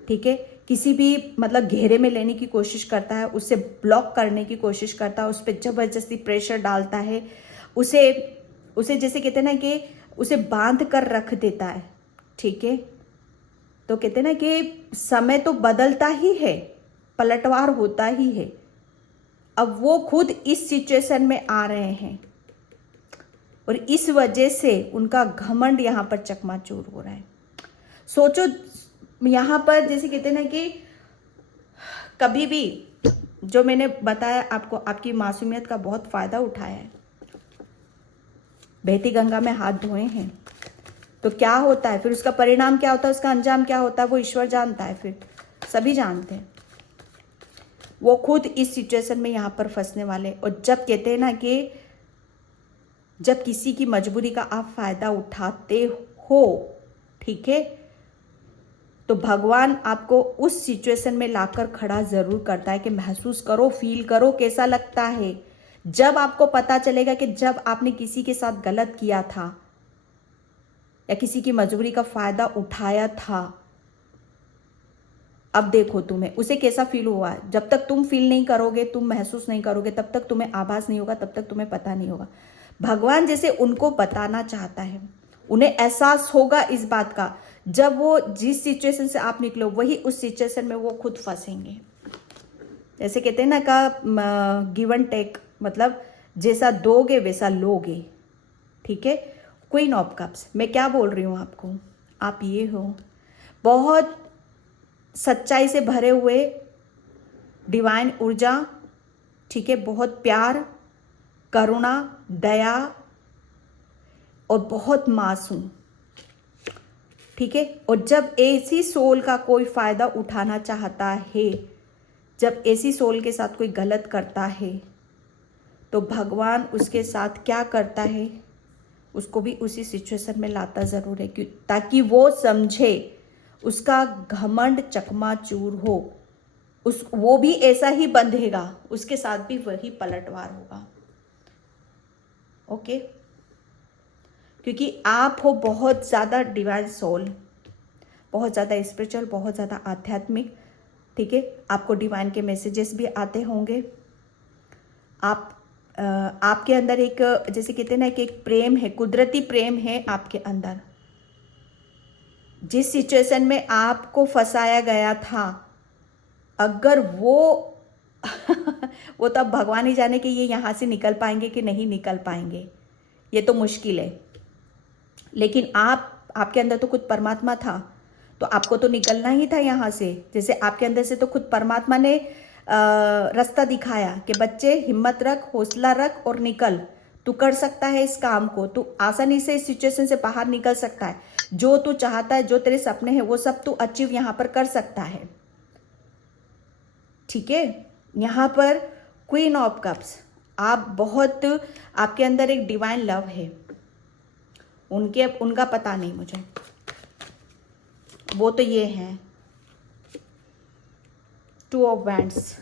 ठीक है, किसी भी मतलब घेरे में लेने की कोशिश करता है, उसे ब्लॉक करने की कोशिश करता है, उस पर ज़बरदस्ती प्रेशर डालता है, उसे जैसे कहते हैं ना कि उसे बांध कर रख देता है, ठीक है, तो कहते हैं ना कि समय तो बदलता ही है, पलटवार होता ही है। अब वो खुद इस सिचुएशन में आ रहे हैं और इस वजह से उनका घमंड यहाँ पर चकनाचूर हो रहा है। सोचो यहाँ पर जैसे कहते हैं ना कि कभी भी, जो मैंने बताया आपको, आपकी मासूमियत का बहुत फ़ायदा उठाया है, बहती गंगा में हाथ धोए हैं, तो क्या होता है फिर, उसका परिणाम क्या होता है, उसका अंजाम क्या होता है, वो ईश्वर जानता है, फिर सभी जानते हैं। वो खुद इस सिचुएशन में यहाँ पर फंसने वाले। और जब कहते हैं ना कि जब किसी की मजबूरी का आप फायदा उठाते हो, ठीक है, तो भगवान आपको उस सिचुएशन में लाकर खड़ा जरूर करता है कि महसूस करो, फील करो कैसा लगता है। जब आपको पता चलेगा कि जब आपने किसी के साथ गलत किया था या किसी की मजबूरी का फायदा उठाया था, अब देखो तुम्हें उसे कैसा फील हुआ है। जब तक तुम फील नहीं करोगे, तुम महसूस नहीं करोगे, तब तक तुम्हें आभास नहीं होगा, तब तक तुम्हें पता नहीं होगा। भगवान जैसे उनको बताना चाहता है, उन्हें एहसास होगा इस बात का, जब वो जिस सिचुएशन से आप निकलो वही उस सिचुएशन में वो खुद फंसेंगे। जैसे कहते हैं ना का गिव एंड टेक, मतलब जैसा दोगे वैसा लोगे, ठीक है। क्वीन ऑफ कप्स, मैं क्या बोल रही हूँ आपको, आप ये हो बहुत सच्चाई से भरे हुए, डिवाइन ऊर्जा, ठीक है, बहुत प्यार, करुणा, दया और बहुत मासूम, ठीक है। और जब ऐसी सोल का कोई फायदा उठाना चाहता है, जब ऐसी सोल के साथ कोई गलत करता है, तो भगवान उसके साथ क्या करता है, उसको भी उसी सिचुएशन में लाता ज़रूर है, ताकि वो समझे, उसका घमंड चकनाचूर हो, वो भी ऐसा ही बंधेगा, उसके साथ भी वही पलटवार होगा। ओके, क्योंकि आप हो बहुत ज़्यादा डिवाइन सोल, बहुत ज़्यादा स्पिरिचुअल, बहुत ज़्यादा आध्यात्मिक, ठीक है। आपको डिवाइन के मैसेजेस भी आते होंगे। आपके अंदर एक, जैसे कहते हैं ना कि एक प्रेम है, कुदरती प्रेम है आपके अंदर। जिस सिचुएशन में आपको फंसाया गया था, अगर वो वो तो अब भगवान ही जाने कि ये यहाँ से निकल पाएंगे कि नहीं निकल पाएंगे, ये तो मुश्किल है। लेकिन आपके अंदर तो खुद परमात्मा था, तो आपको तो निकलना ही था यहाँ से। जैसे आपके अंदर से तो खुद परमात्मा ने रास्ता दिखाया कि बच्चे हिम्मत रख, हौसला रख और निकल, तू कर सकता है इस काम को, तू आसानी से इस सिचुएशन से बाहर निकल सकता है। जो तू चाहता है, जो तेरे सपने हैं, वो सब तू अचीव यहाँ पर कर सकता है, ठीक है। यहाँ पर क्वीन ऑफ कप्स, आप बहुत, आपके अंदर एक डिवाइन लव है, उनका पता नहीं मुझे, वो तो ये हैं टू ऑफ वैंड्स।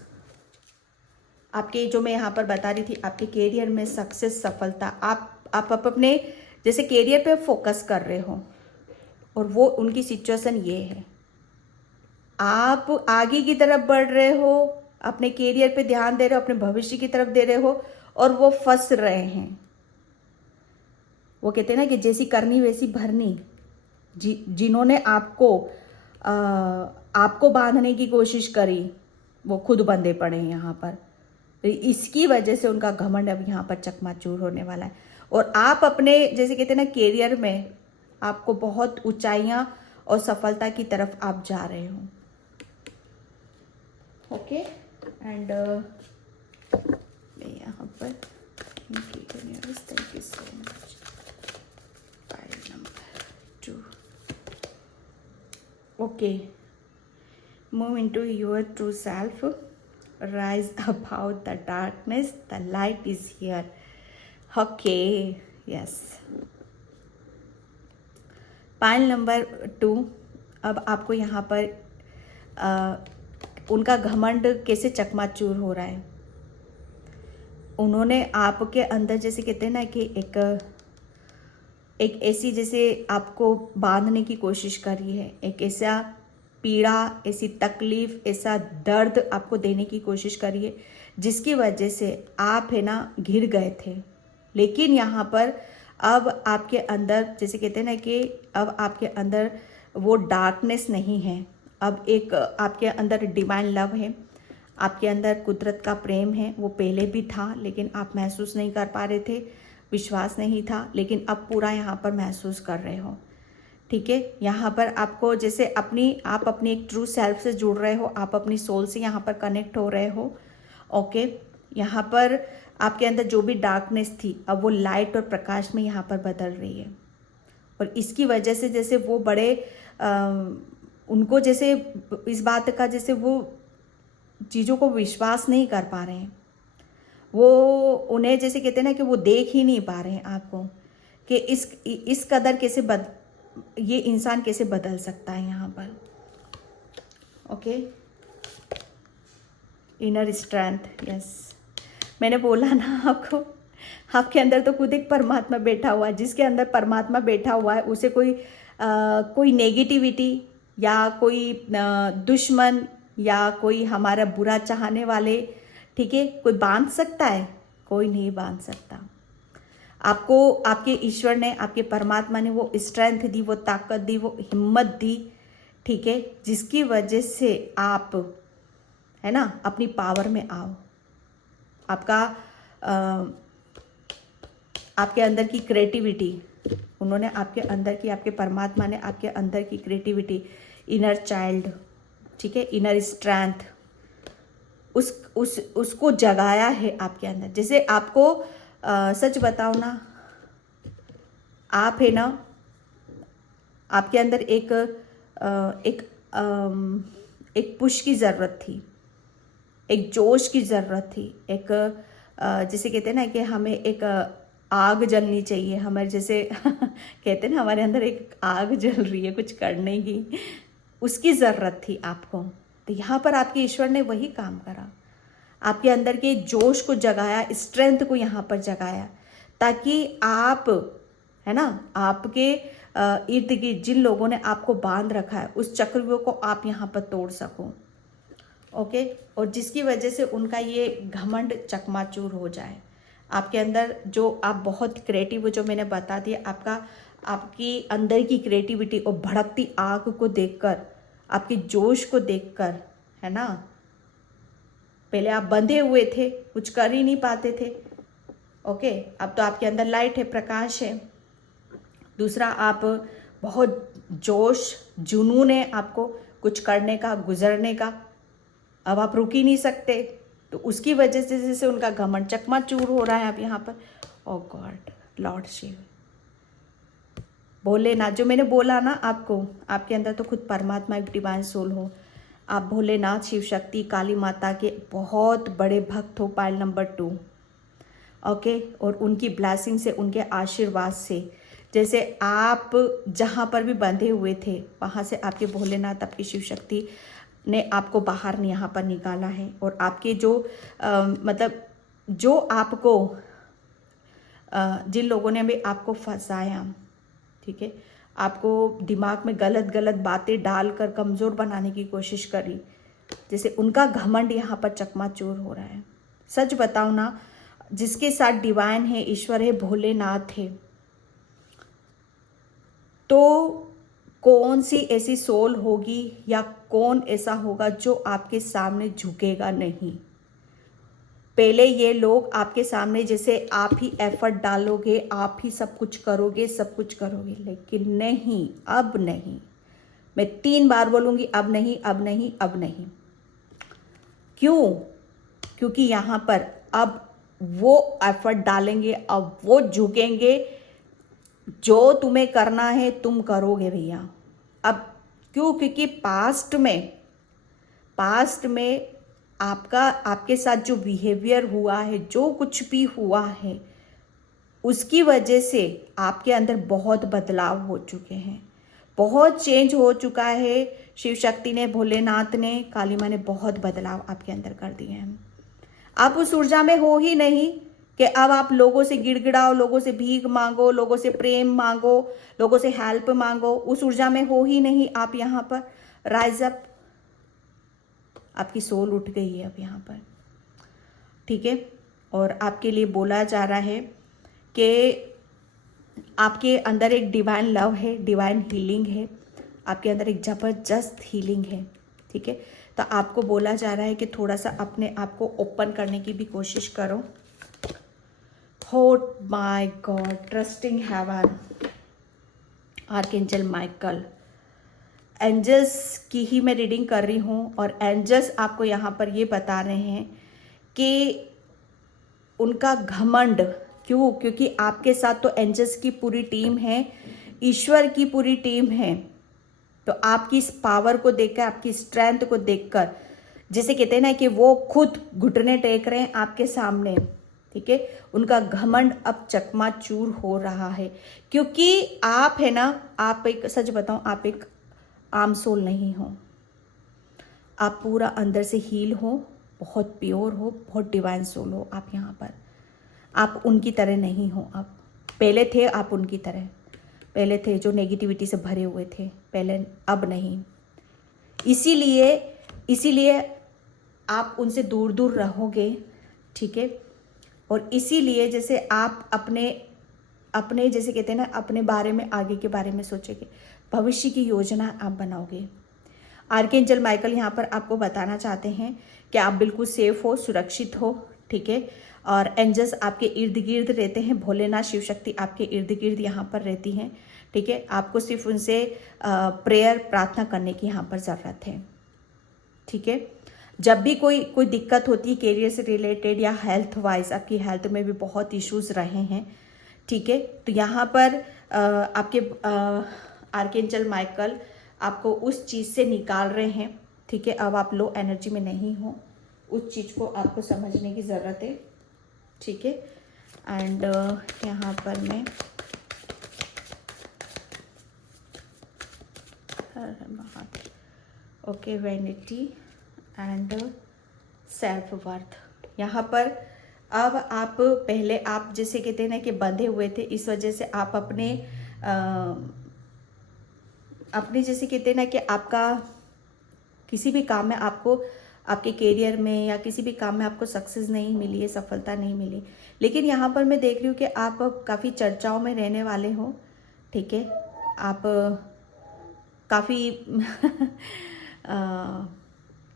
आपके जो मैं यहाँ पर बता रही थी, आपके कैरियर में सक्सेस, सफलता, आप अपने जैसे कैरियर पे फोकस कर रहे हो, और वो उनकी सिचुएशन ये है, आप आगे की तरफ बढ़ रहे हो, अपने कैरियर पे ध्यान दे रहे हो, अपने भविष्य की तरफ दे रहे हो, और वो फंस रहे हैं। वो कहते हैं ना कि जैसी करनी वैसी भरनी। जिन्होंने आपको बांधने की कोशिश करी, वो खुद बंधे पड़े हैं यहाँ पर। तो इसकी वजह से उनका घमंड अब यहाँ पर चकनाचूर होने वाला है। और आप अपने, जैसे कहते हैं ना, कैरियर में आपको बहुत ऊंचाइयाँ और सफलता की तरफ आप जा रहे हो। ओके, एंड मैं यहाँ पर thank you so much. File number 2। Okay, move into your true self, rise above the darkness, the light is here. Okay, yes. Pile number 2, अब आपको यहाँ पर उनका घमंड कैसे चकनाचूर हो रहा है। उन्होंने आपके अंदर, जैसे कहते हैं ना कि एक ऐसी, जैसे आपको बांधने की कोशिश करी है, एक ऐसा पीड़ा, ऐसी तकलीफ, ऐसा दर्द आपको देने की कोशिश करी है, जिसकी वजह से आप है ना घिर गए थे। लेकिन यहाँ पर अब आपके अंदर, जैसे कहते हैं ना कि अब आपके अंदर वो डार्कनेस नहीं है, अब एक आपके अंदर डिवाइन लव है, आपके अंदर कुदरत का प्रेम है। वो पहले भी था, लेकिन आप महसूस नहीं कर पा रहे थे, विश्वास नहीं था, लेकिन अब पूरा यहाँ पर महसूस कर रहे हो, ठीक है। यहाँ पर आपको जैसे आप अपनी एक ट्रू सेल्फ से जुड़ रहे हो, आप अपनी सोल से यहाँ पर कनेक्ट हो रहे हो। ओके, यहाँ पर आपके अंदर जो भी डार्कनेस थी, अब वो लाइट और प्रकाश में यहाँ पर बदल रही है। और इसकी वजह से जैसे वो बड़े उनको जैसे इस बात का, जैसे वो चीज़ों को विश्वास नहीं कर पा रहे हैं, वो उन्हें जैसे कहते हैं ना कि वो देख ही नहीं पा रहे हैं आपको, कि इस कदर कैसे ये इंसान कैसे बदल सकता है यहाँ पर। ओके, इनर स्ट्रेंथ, यस, मैंने बोला ना आपको, आपके अंदर तो खुद एक परमात्मा बैठा हुआ है। जिसके अंदर परमात्मा बैठा हुआ है, उसे कोई नेगेटिविटी या कोई दुश्मन या कोई हमारा बुरा चाहने वाले, ठीक है, कोई बांध सकता है? कोई नहीं बांध सकता। आपको आपके ईश्वर ने, आपके परमात्मा ने वो स्ट्रेंथ दी, वो ताकत दी, वो हिम्मत दी, ठीक है, जिसकी वजह से आप है ना अपनी पावर में आओ। आपके अंदर की क्रिएटिविटी, उन्होंने आपके अंदर की, आपके परमात्मा ने आपके अंदर की क्रिएटिविटी, इनर चाइल्ड, ठीक है, इनर स्ट्रेंथ, उसको जगाया है आपके अंदर। जैसे आपको सच बताओ ना, आप है ना, आपके अंदर एक पुश की ज़रूरत थी, एक जोश की ज़रूरत थी, एक जैसे कहते हैं ना कि हमें एक आग जलनी चाहिए, हमारे जैसे कहते हैं ना हमारे अंदर एक आग जल रही है कुछ करने की, उसकी ज़रूरत थी आपको। तो यहाँ पर आपके ईश्वर ने वही काम करा, आपके अंदर के जोश को जगाया, स्ट्रेंथ को यहाँ पर जगाया, ताकि आप, है ना, आपके इर्द गिर्द जिन लोगों ने आपको बांध रखा है उस चक्रव्यूह को आप यहाँ पर तोड़ सको। ओके, और जिसकी वजह से उनका ये घमंड चकमाचूर हो जाए। आपके अंदर जो आप बहुत क्रिएटिव हो, जो मैंने बता दिया, आपकी अंदर की क्रिएटिविटी और भड़कती आग को देखकर, आपके जोश को देखकर, है ना, पहले आप बंधे हुए थे, कुछ कर ही नहीं पाते थे। ओके, अब तो आपके अंदर लाइट है, प्रकाश है। दूसरा, आप बहुत जोश, जुनून है आपको कुछ करने का, गुजरने का। अब आप रुक ही नहीं सकते, तो उसकी वजह से जैसे उनका घमंड चकमाचूर हो रहा है। अब यहाँ पर ओ गॉड, लॉर्ड शिव, भोलेनाथ, जो मैंने बोला ना आपको, आपके अंदर तो खुद परमात्मा एक डिवाइन सोल हो। आप भोलेनाथ, शिव शक्ति, काली माता के बहुत बड़े भक्त हो, पाइल नंबर 2। ओके, और उनकी ब्लेसिंग से, उनके आशीर्वाद से, जैसे आप जहाँ पर भी बंधे हुए थे वहाँ से आपके भोलेनाथ, आपकी शिव शक्ति ने आपको बाहर यहाँ पर निकाला है। और आपके जो मतलब जो आपको जिन लोगों ने भी आपको फंसाया, ठीक है, आपको दिमाग में गलत गलत बातें डालकर कमज़ोर बनाने की कोशिश करी, जैसे उनका घमंड यहाँ पर चकमाचूर हो रहा है। सच बताओ ना, जिसके साथ डिवाइन है, ईश्वर है, भोलेनाथ है, तो कौन सी ऐसी सोल होगी या कौन ऐसा होगा जो आपके सामने झुकेगा नहीं। पहले ये लोग आपके सामने जैसे आप ही एफर्ट डालोगे, आप ही सब कुछ करोगे, सब कुछ करोगे, लेकिन नहीं, अब नहीं। मैं 3 बार बोलूँगी, अब नहीं, अब नहीं, अब नहीं। क्यों? क्योंकि यहाँ पर अब वो एफर्ट डालेंगे, अब वो झुकेंगे। जो तुम्हें करना है तुम करोगे भैया। अब क्यों? क्योंकि पास्ट में आपके साथ जो बिहेवियर हुआ है, जो कुछ भी हुआ है, उसकी वजह से आपके अंदर बहुत बदलाव हो चुके हैं, बहुत चेंज हो चुका है। शिव शक्ति ने, भोलेनाथ ने, काली माँ ने बहुत बदलाव आपके अंदर कर दिए हैं। आप उस ऊर्जा में हो ही नहीं कि अब आप लोगों से गिड़गिड़ाओ, लोगों से भीख मांगो, लोगों से प्रेम मांगो, लोगों से हेल्प मांगो। उस ऊर्जा में हो ही नहीं आप यहाँ पर। राइज अप, आपकी सोल उठ गई है अब यहाँ पर, ठीक है। और आपके लिए बोला जा रहा है कि आपके अंदर एक डिवाइन लव है, डिवाइन हीलिंग है, आपके अंदर एक ज़बरदस्त हीलिंग है, ठीक है। तो आपको बोला जा रहा है कि थोड़ा सा अपने आप को ओपन करने की भी कोशिश करो। Oh my God, trusting heaven, archangel Michael, angels की ही मैं रीडिंग कर रही हूँ। और एंजल्स आपको यहाँ पर ये बता रहे हैं कि उनका घमंड क्यों? क्योंकि आपके साथ तो एंजल्स की पूरी टीम है, ईश्वर की पूरी टीम है। तो आपकी इस पावर को देखकर, आपकी स्ट्रेंथ को देखकर, जैसे कहते हैं ना कि वो खुद घुटने टेक रहे हैं आपके सामने, ठीक है। उनका घमंड अब चकमाचूर हो रहा है, क्योंकि आप है ना, आप एक, सच बताऊं, आप एक आम सोल नहीं हो। आप पूरा अंदर से हील हो, बहुत प्योर हो, बहुत डिवाइन सोल हो आप यहाँ पर। आप उनकी तरह नहीं हो। आप पहले थे, आप उनकी तरह पहले थे, जो नेगेटिविटी से भरे हुए थे पहले, अब नहीं। इसीलिए आप उनसे दूर दूर रहोगे, ठीक है। और इसीलिए जैसे आप अपने जैसे कहते हैं ना, अपने बारे में, आगे के बारे में सोचोगे, भविष्य की योजना आप बनाओगे। आर्कएंजल माइकल यहाँ पर आपको बताना चाहते हैं कि आप बिल्कुल सेफ हो, सुरक्षित हो, ठीक है। और एंजल्स आपके इर्द गिर्द रहते हैं, भोलेनाथ, शिव शक्ति आपके इर्द गिर्द यहाँ पर रहती हैं, ठीक है। आपको सिर्फ उनसे प्रेयर, प्रार्थना करने की यहाँ पर ज़रूरत है, ठीक है। जब भी कोई दिक्कत होती है कैरियर से रिलेटेड या हेल्थ वाइज, आपकी हेल्थ में भी बहुत इश्यूज रहे हैं, ठीक है, तो यहाँ पर आपके आर्कएंजल माइकल आपको उस चीज़ से निकाल रहे हैं, ठीक है। अब आप लो एनर्जी में नहीं हो, उस चीज़ को आपको समझने की ज़रूरत है, ठीक है। एंड यहाँ पर मैं okay, vanity, and self worth. यहाँ पर अब आप पहले आप जैसे कहते हैं ना कि बंधे हुए थे, इस वजह से आप अपने जैसे कहते हैं ना कि आपका किसी भी काम में आपको आपके करियर में या किसी भी काम में आपको सक्सेस नहीं मिली है, सफलता नहीं मिली। लेकिन यहाँ पर मैं देख रही हूँ कि आप काफ़ी चर्चाओं में रहने वाले हो, ठीक है। आप काफ़ी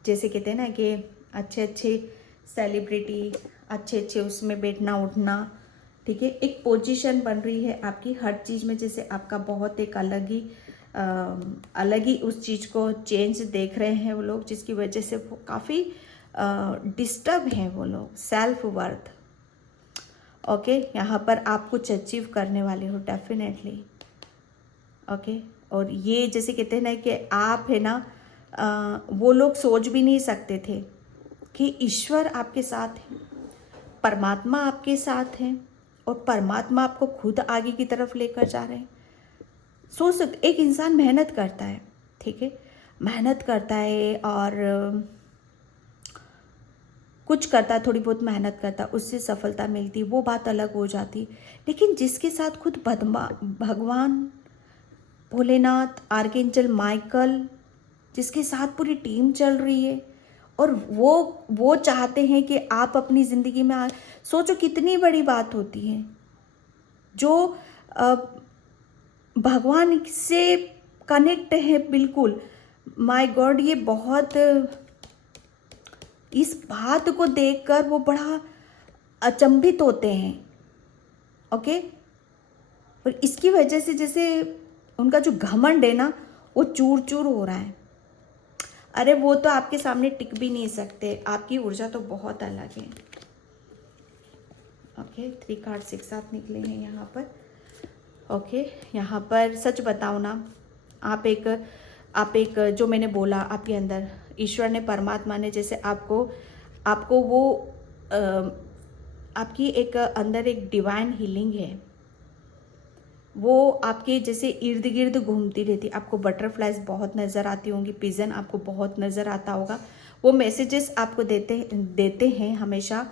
जैसे कहते हैं ना कि अच्छे अच्छे सेलिब्रिटी, अच्छे अच्छे उसमें बैठना उठना, ठीक है। एक पोजीशन बन रही है आपकी हर चीज़ में, जैसे आपका बहुत एक अलग ही उस चीज़ को चेंज देख रहे हैं वो लोग, जिसकी वजह से वो काफ़ी डिस्टर्ब हैं वो लोग। Self worth, okay. यहाँ पर आप कुछ अचीव करने वाले हो डेफिनेटली, ओके। और ये जैसे कहते हैं ना कि आप है ना, वो लोग सोच भी नहीं सकते थे कि ईश्वर आपके साथ है, परमात्मा आपके साथ है, और परमात्मा आपको खुद आगे की तरफ लेकर जा रहे हैं। सोच सकते, एक इंसान मेहनत करता है, ठीक है, मेहनत करता है और कुछ करता है, थोड़ी बहुत मेहनत करता है, उससे सफलता मिलती, वो बात अलग हो जाती। लेकिन जिसके साथ खुद भगवान भोलेनाथ, आर्कएंजल माइकल, जिसके साथ पूरी टीम चल रही है, और वो चाहते हैं कि आप अपनी ज़िंदगी में सोचो कितनी बड़ी बात होती है। जो भगवान से कनेक्ट है बिल्कुल, माय गॉड, ये बहुत, इस बात को देखकर वो बड़ा अचंभित होते हैं, ओके। और इसकी वजह से जैसे उनका जो घमंड है ना, वो चूर चूर हो रहा है। अरे वो तो आपके सामने टिक भी नहीं सकते, आपकी ऊर्जा तो बहुत अलग है, ओके। 3 कार्ड्स एक साथ निकले हैं यहाँ पर, ओके। यहाँ पर सच बताओ ना, आप एक जो मैंने बोला, आपके अंदर ईश्वर ने, परमात्मा ने जैसे आपको वो आपकी एक अंदर एक डिवाइन हीलिंग है, वो आपके जैसे इर्द गिर्द घूमती रहती। आपको बटरफ्लाइज बहुत नज़र आती होंगी, पिजन आपको बहुत नज़र आता होगा। वो मैसेजेस आपको देते हैं हमेशा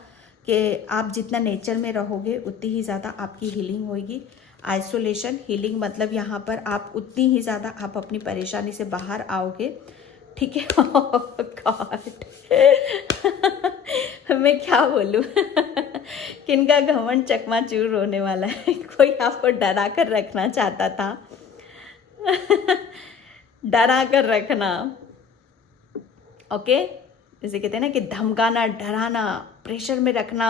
कि आप जितना नेचर में रहोगे उतनी ही ज़्यादा आपकी हीलिंग होगी। आइसोलेशन हीलिंग मतलब यहाँ पर आप उतनी ही ज़्यादा आप अपनी परेशानी से बाहर आओगे, ठीक है। गॉड मैं क्या बोलूँ किनका घमंड चकमाचूर होने वाला है। कोई आपको डरा कर रखना चाहता था डरा कर रखना, ओके। जैसे कहते हैं ना कि धमकाना, डराना, प्रेशर में रखना,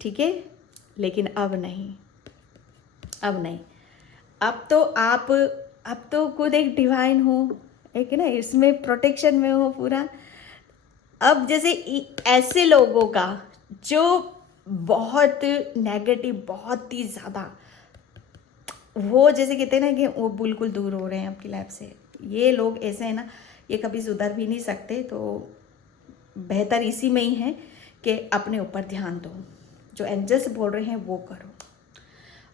ठीक है। लेकिन अब नहीं, अब तो खुद एक डिवाइन हो, एक ना इसमें प्रोटेक्शन में हो पूरा। अब जैसे ऐसे लोगों का जो बहुत नेगेटिव, बहुत ही ज़्यादा, वो जैसे कहते हैं ना कि वो बिल्कुल दूर हो रहे हैं आपकी लाइफ से। ये लोग ऐसे हैं ना, ये कभी सुधर भी नहीं सकते। तो बेहतर इसी में ही है कि अपने ऊपर ध्यान दो, जो एंजल्स बोल रहे हैं वो करो,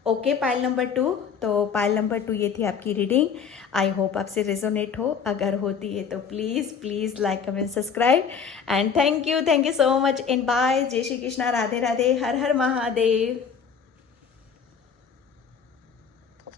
ओके। पाइल नंबर 2, तो पाइल नंबर 2 ये थी आपकी रीडिंग। आई होप आपसे रेजोनेट हो, अगर होती है तो please like, comment, subscribe and thank you so much and bye. जय श्री कृष्णा, राधे राधे, हर हर महादेव।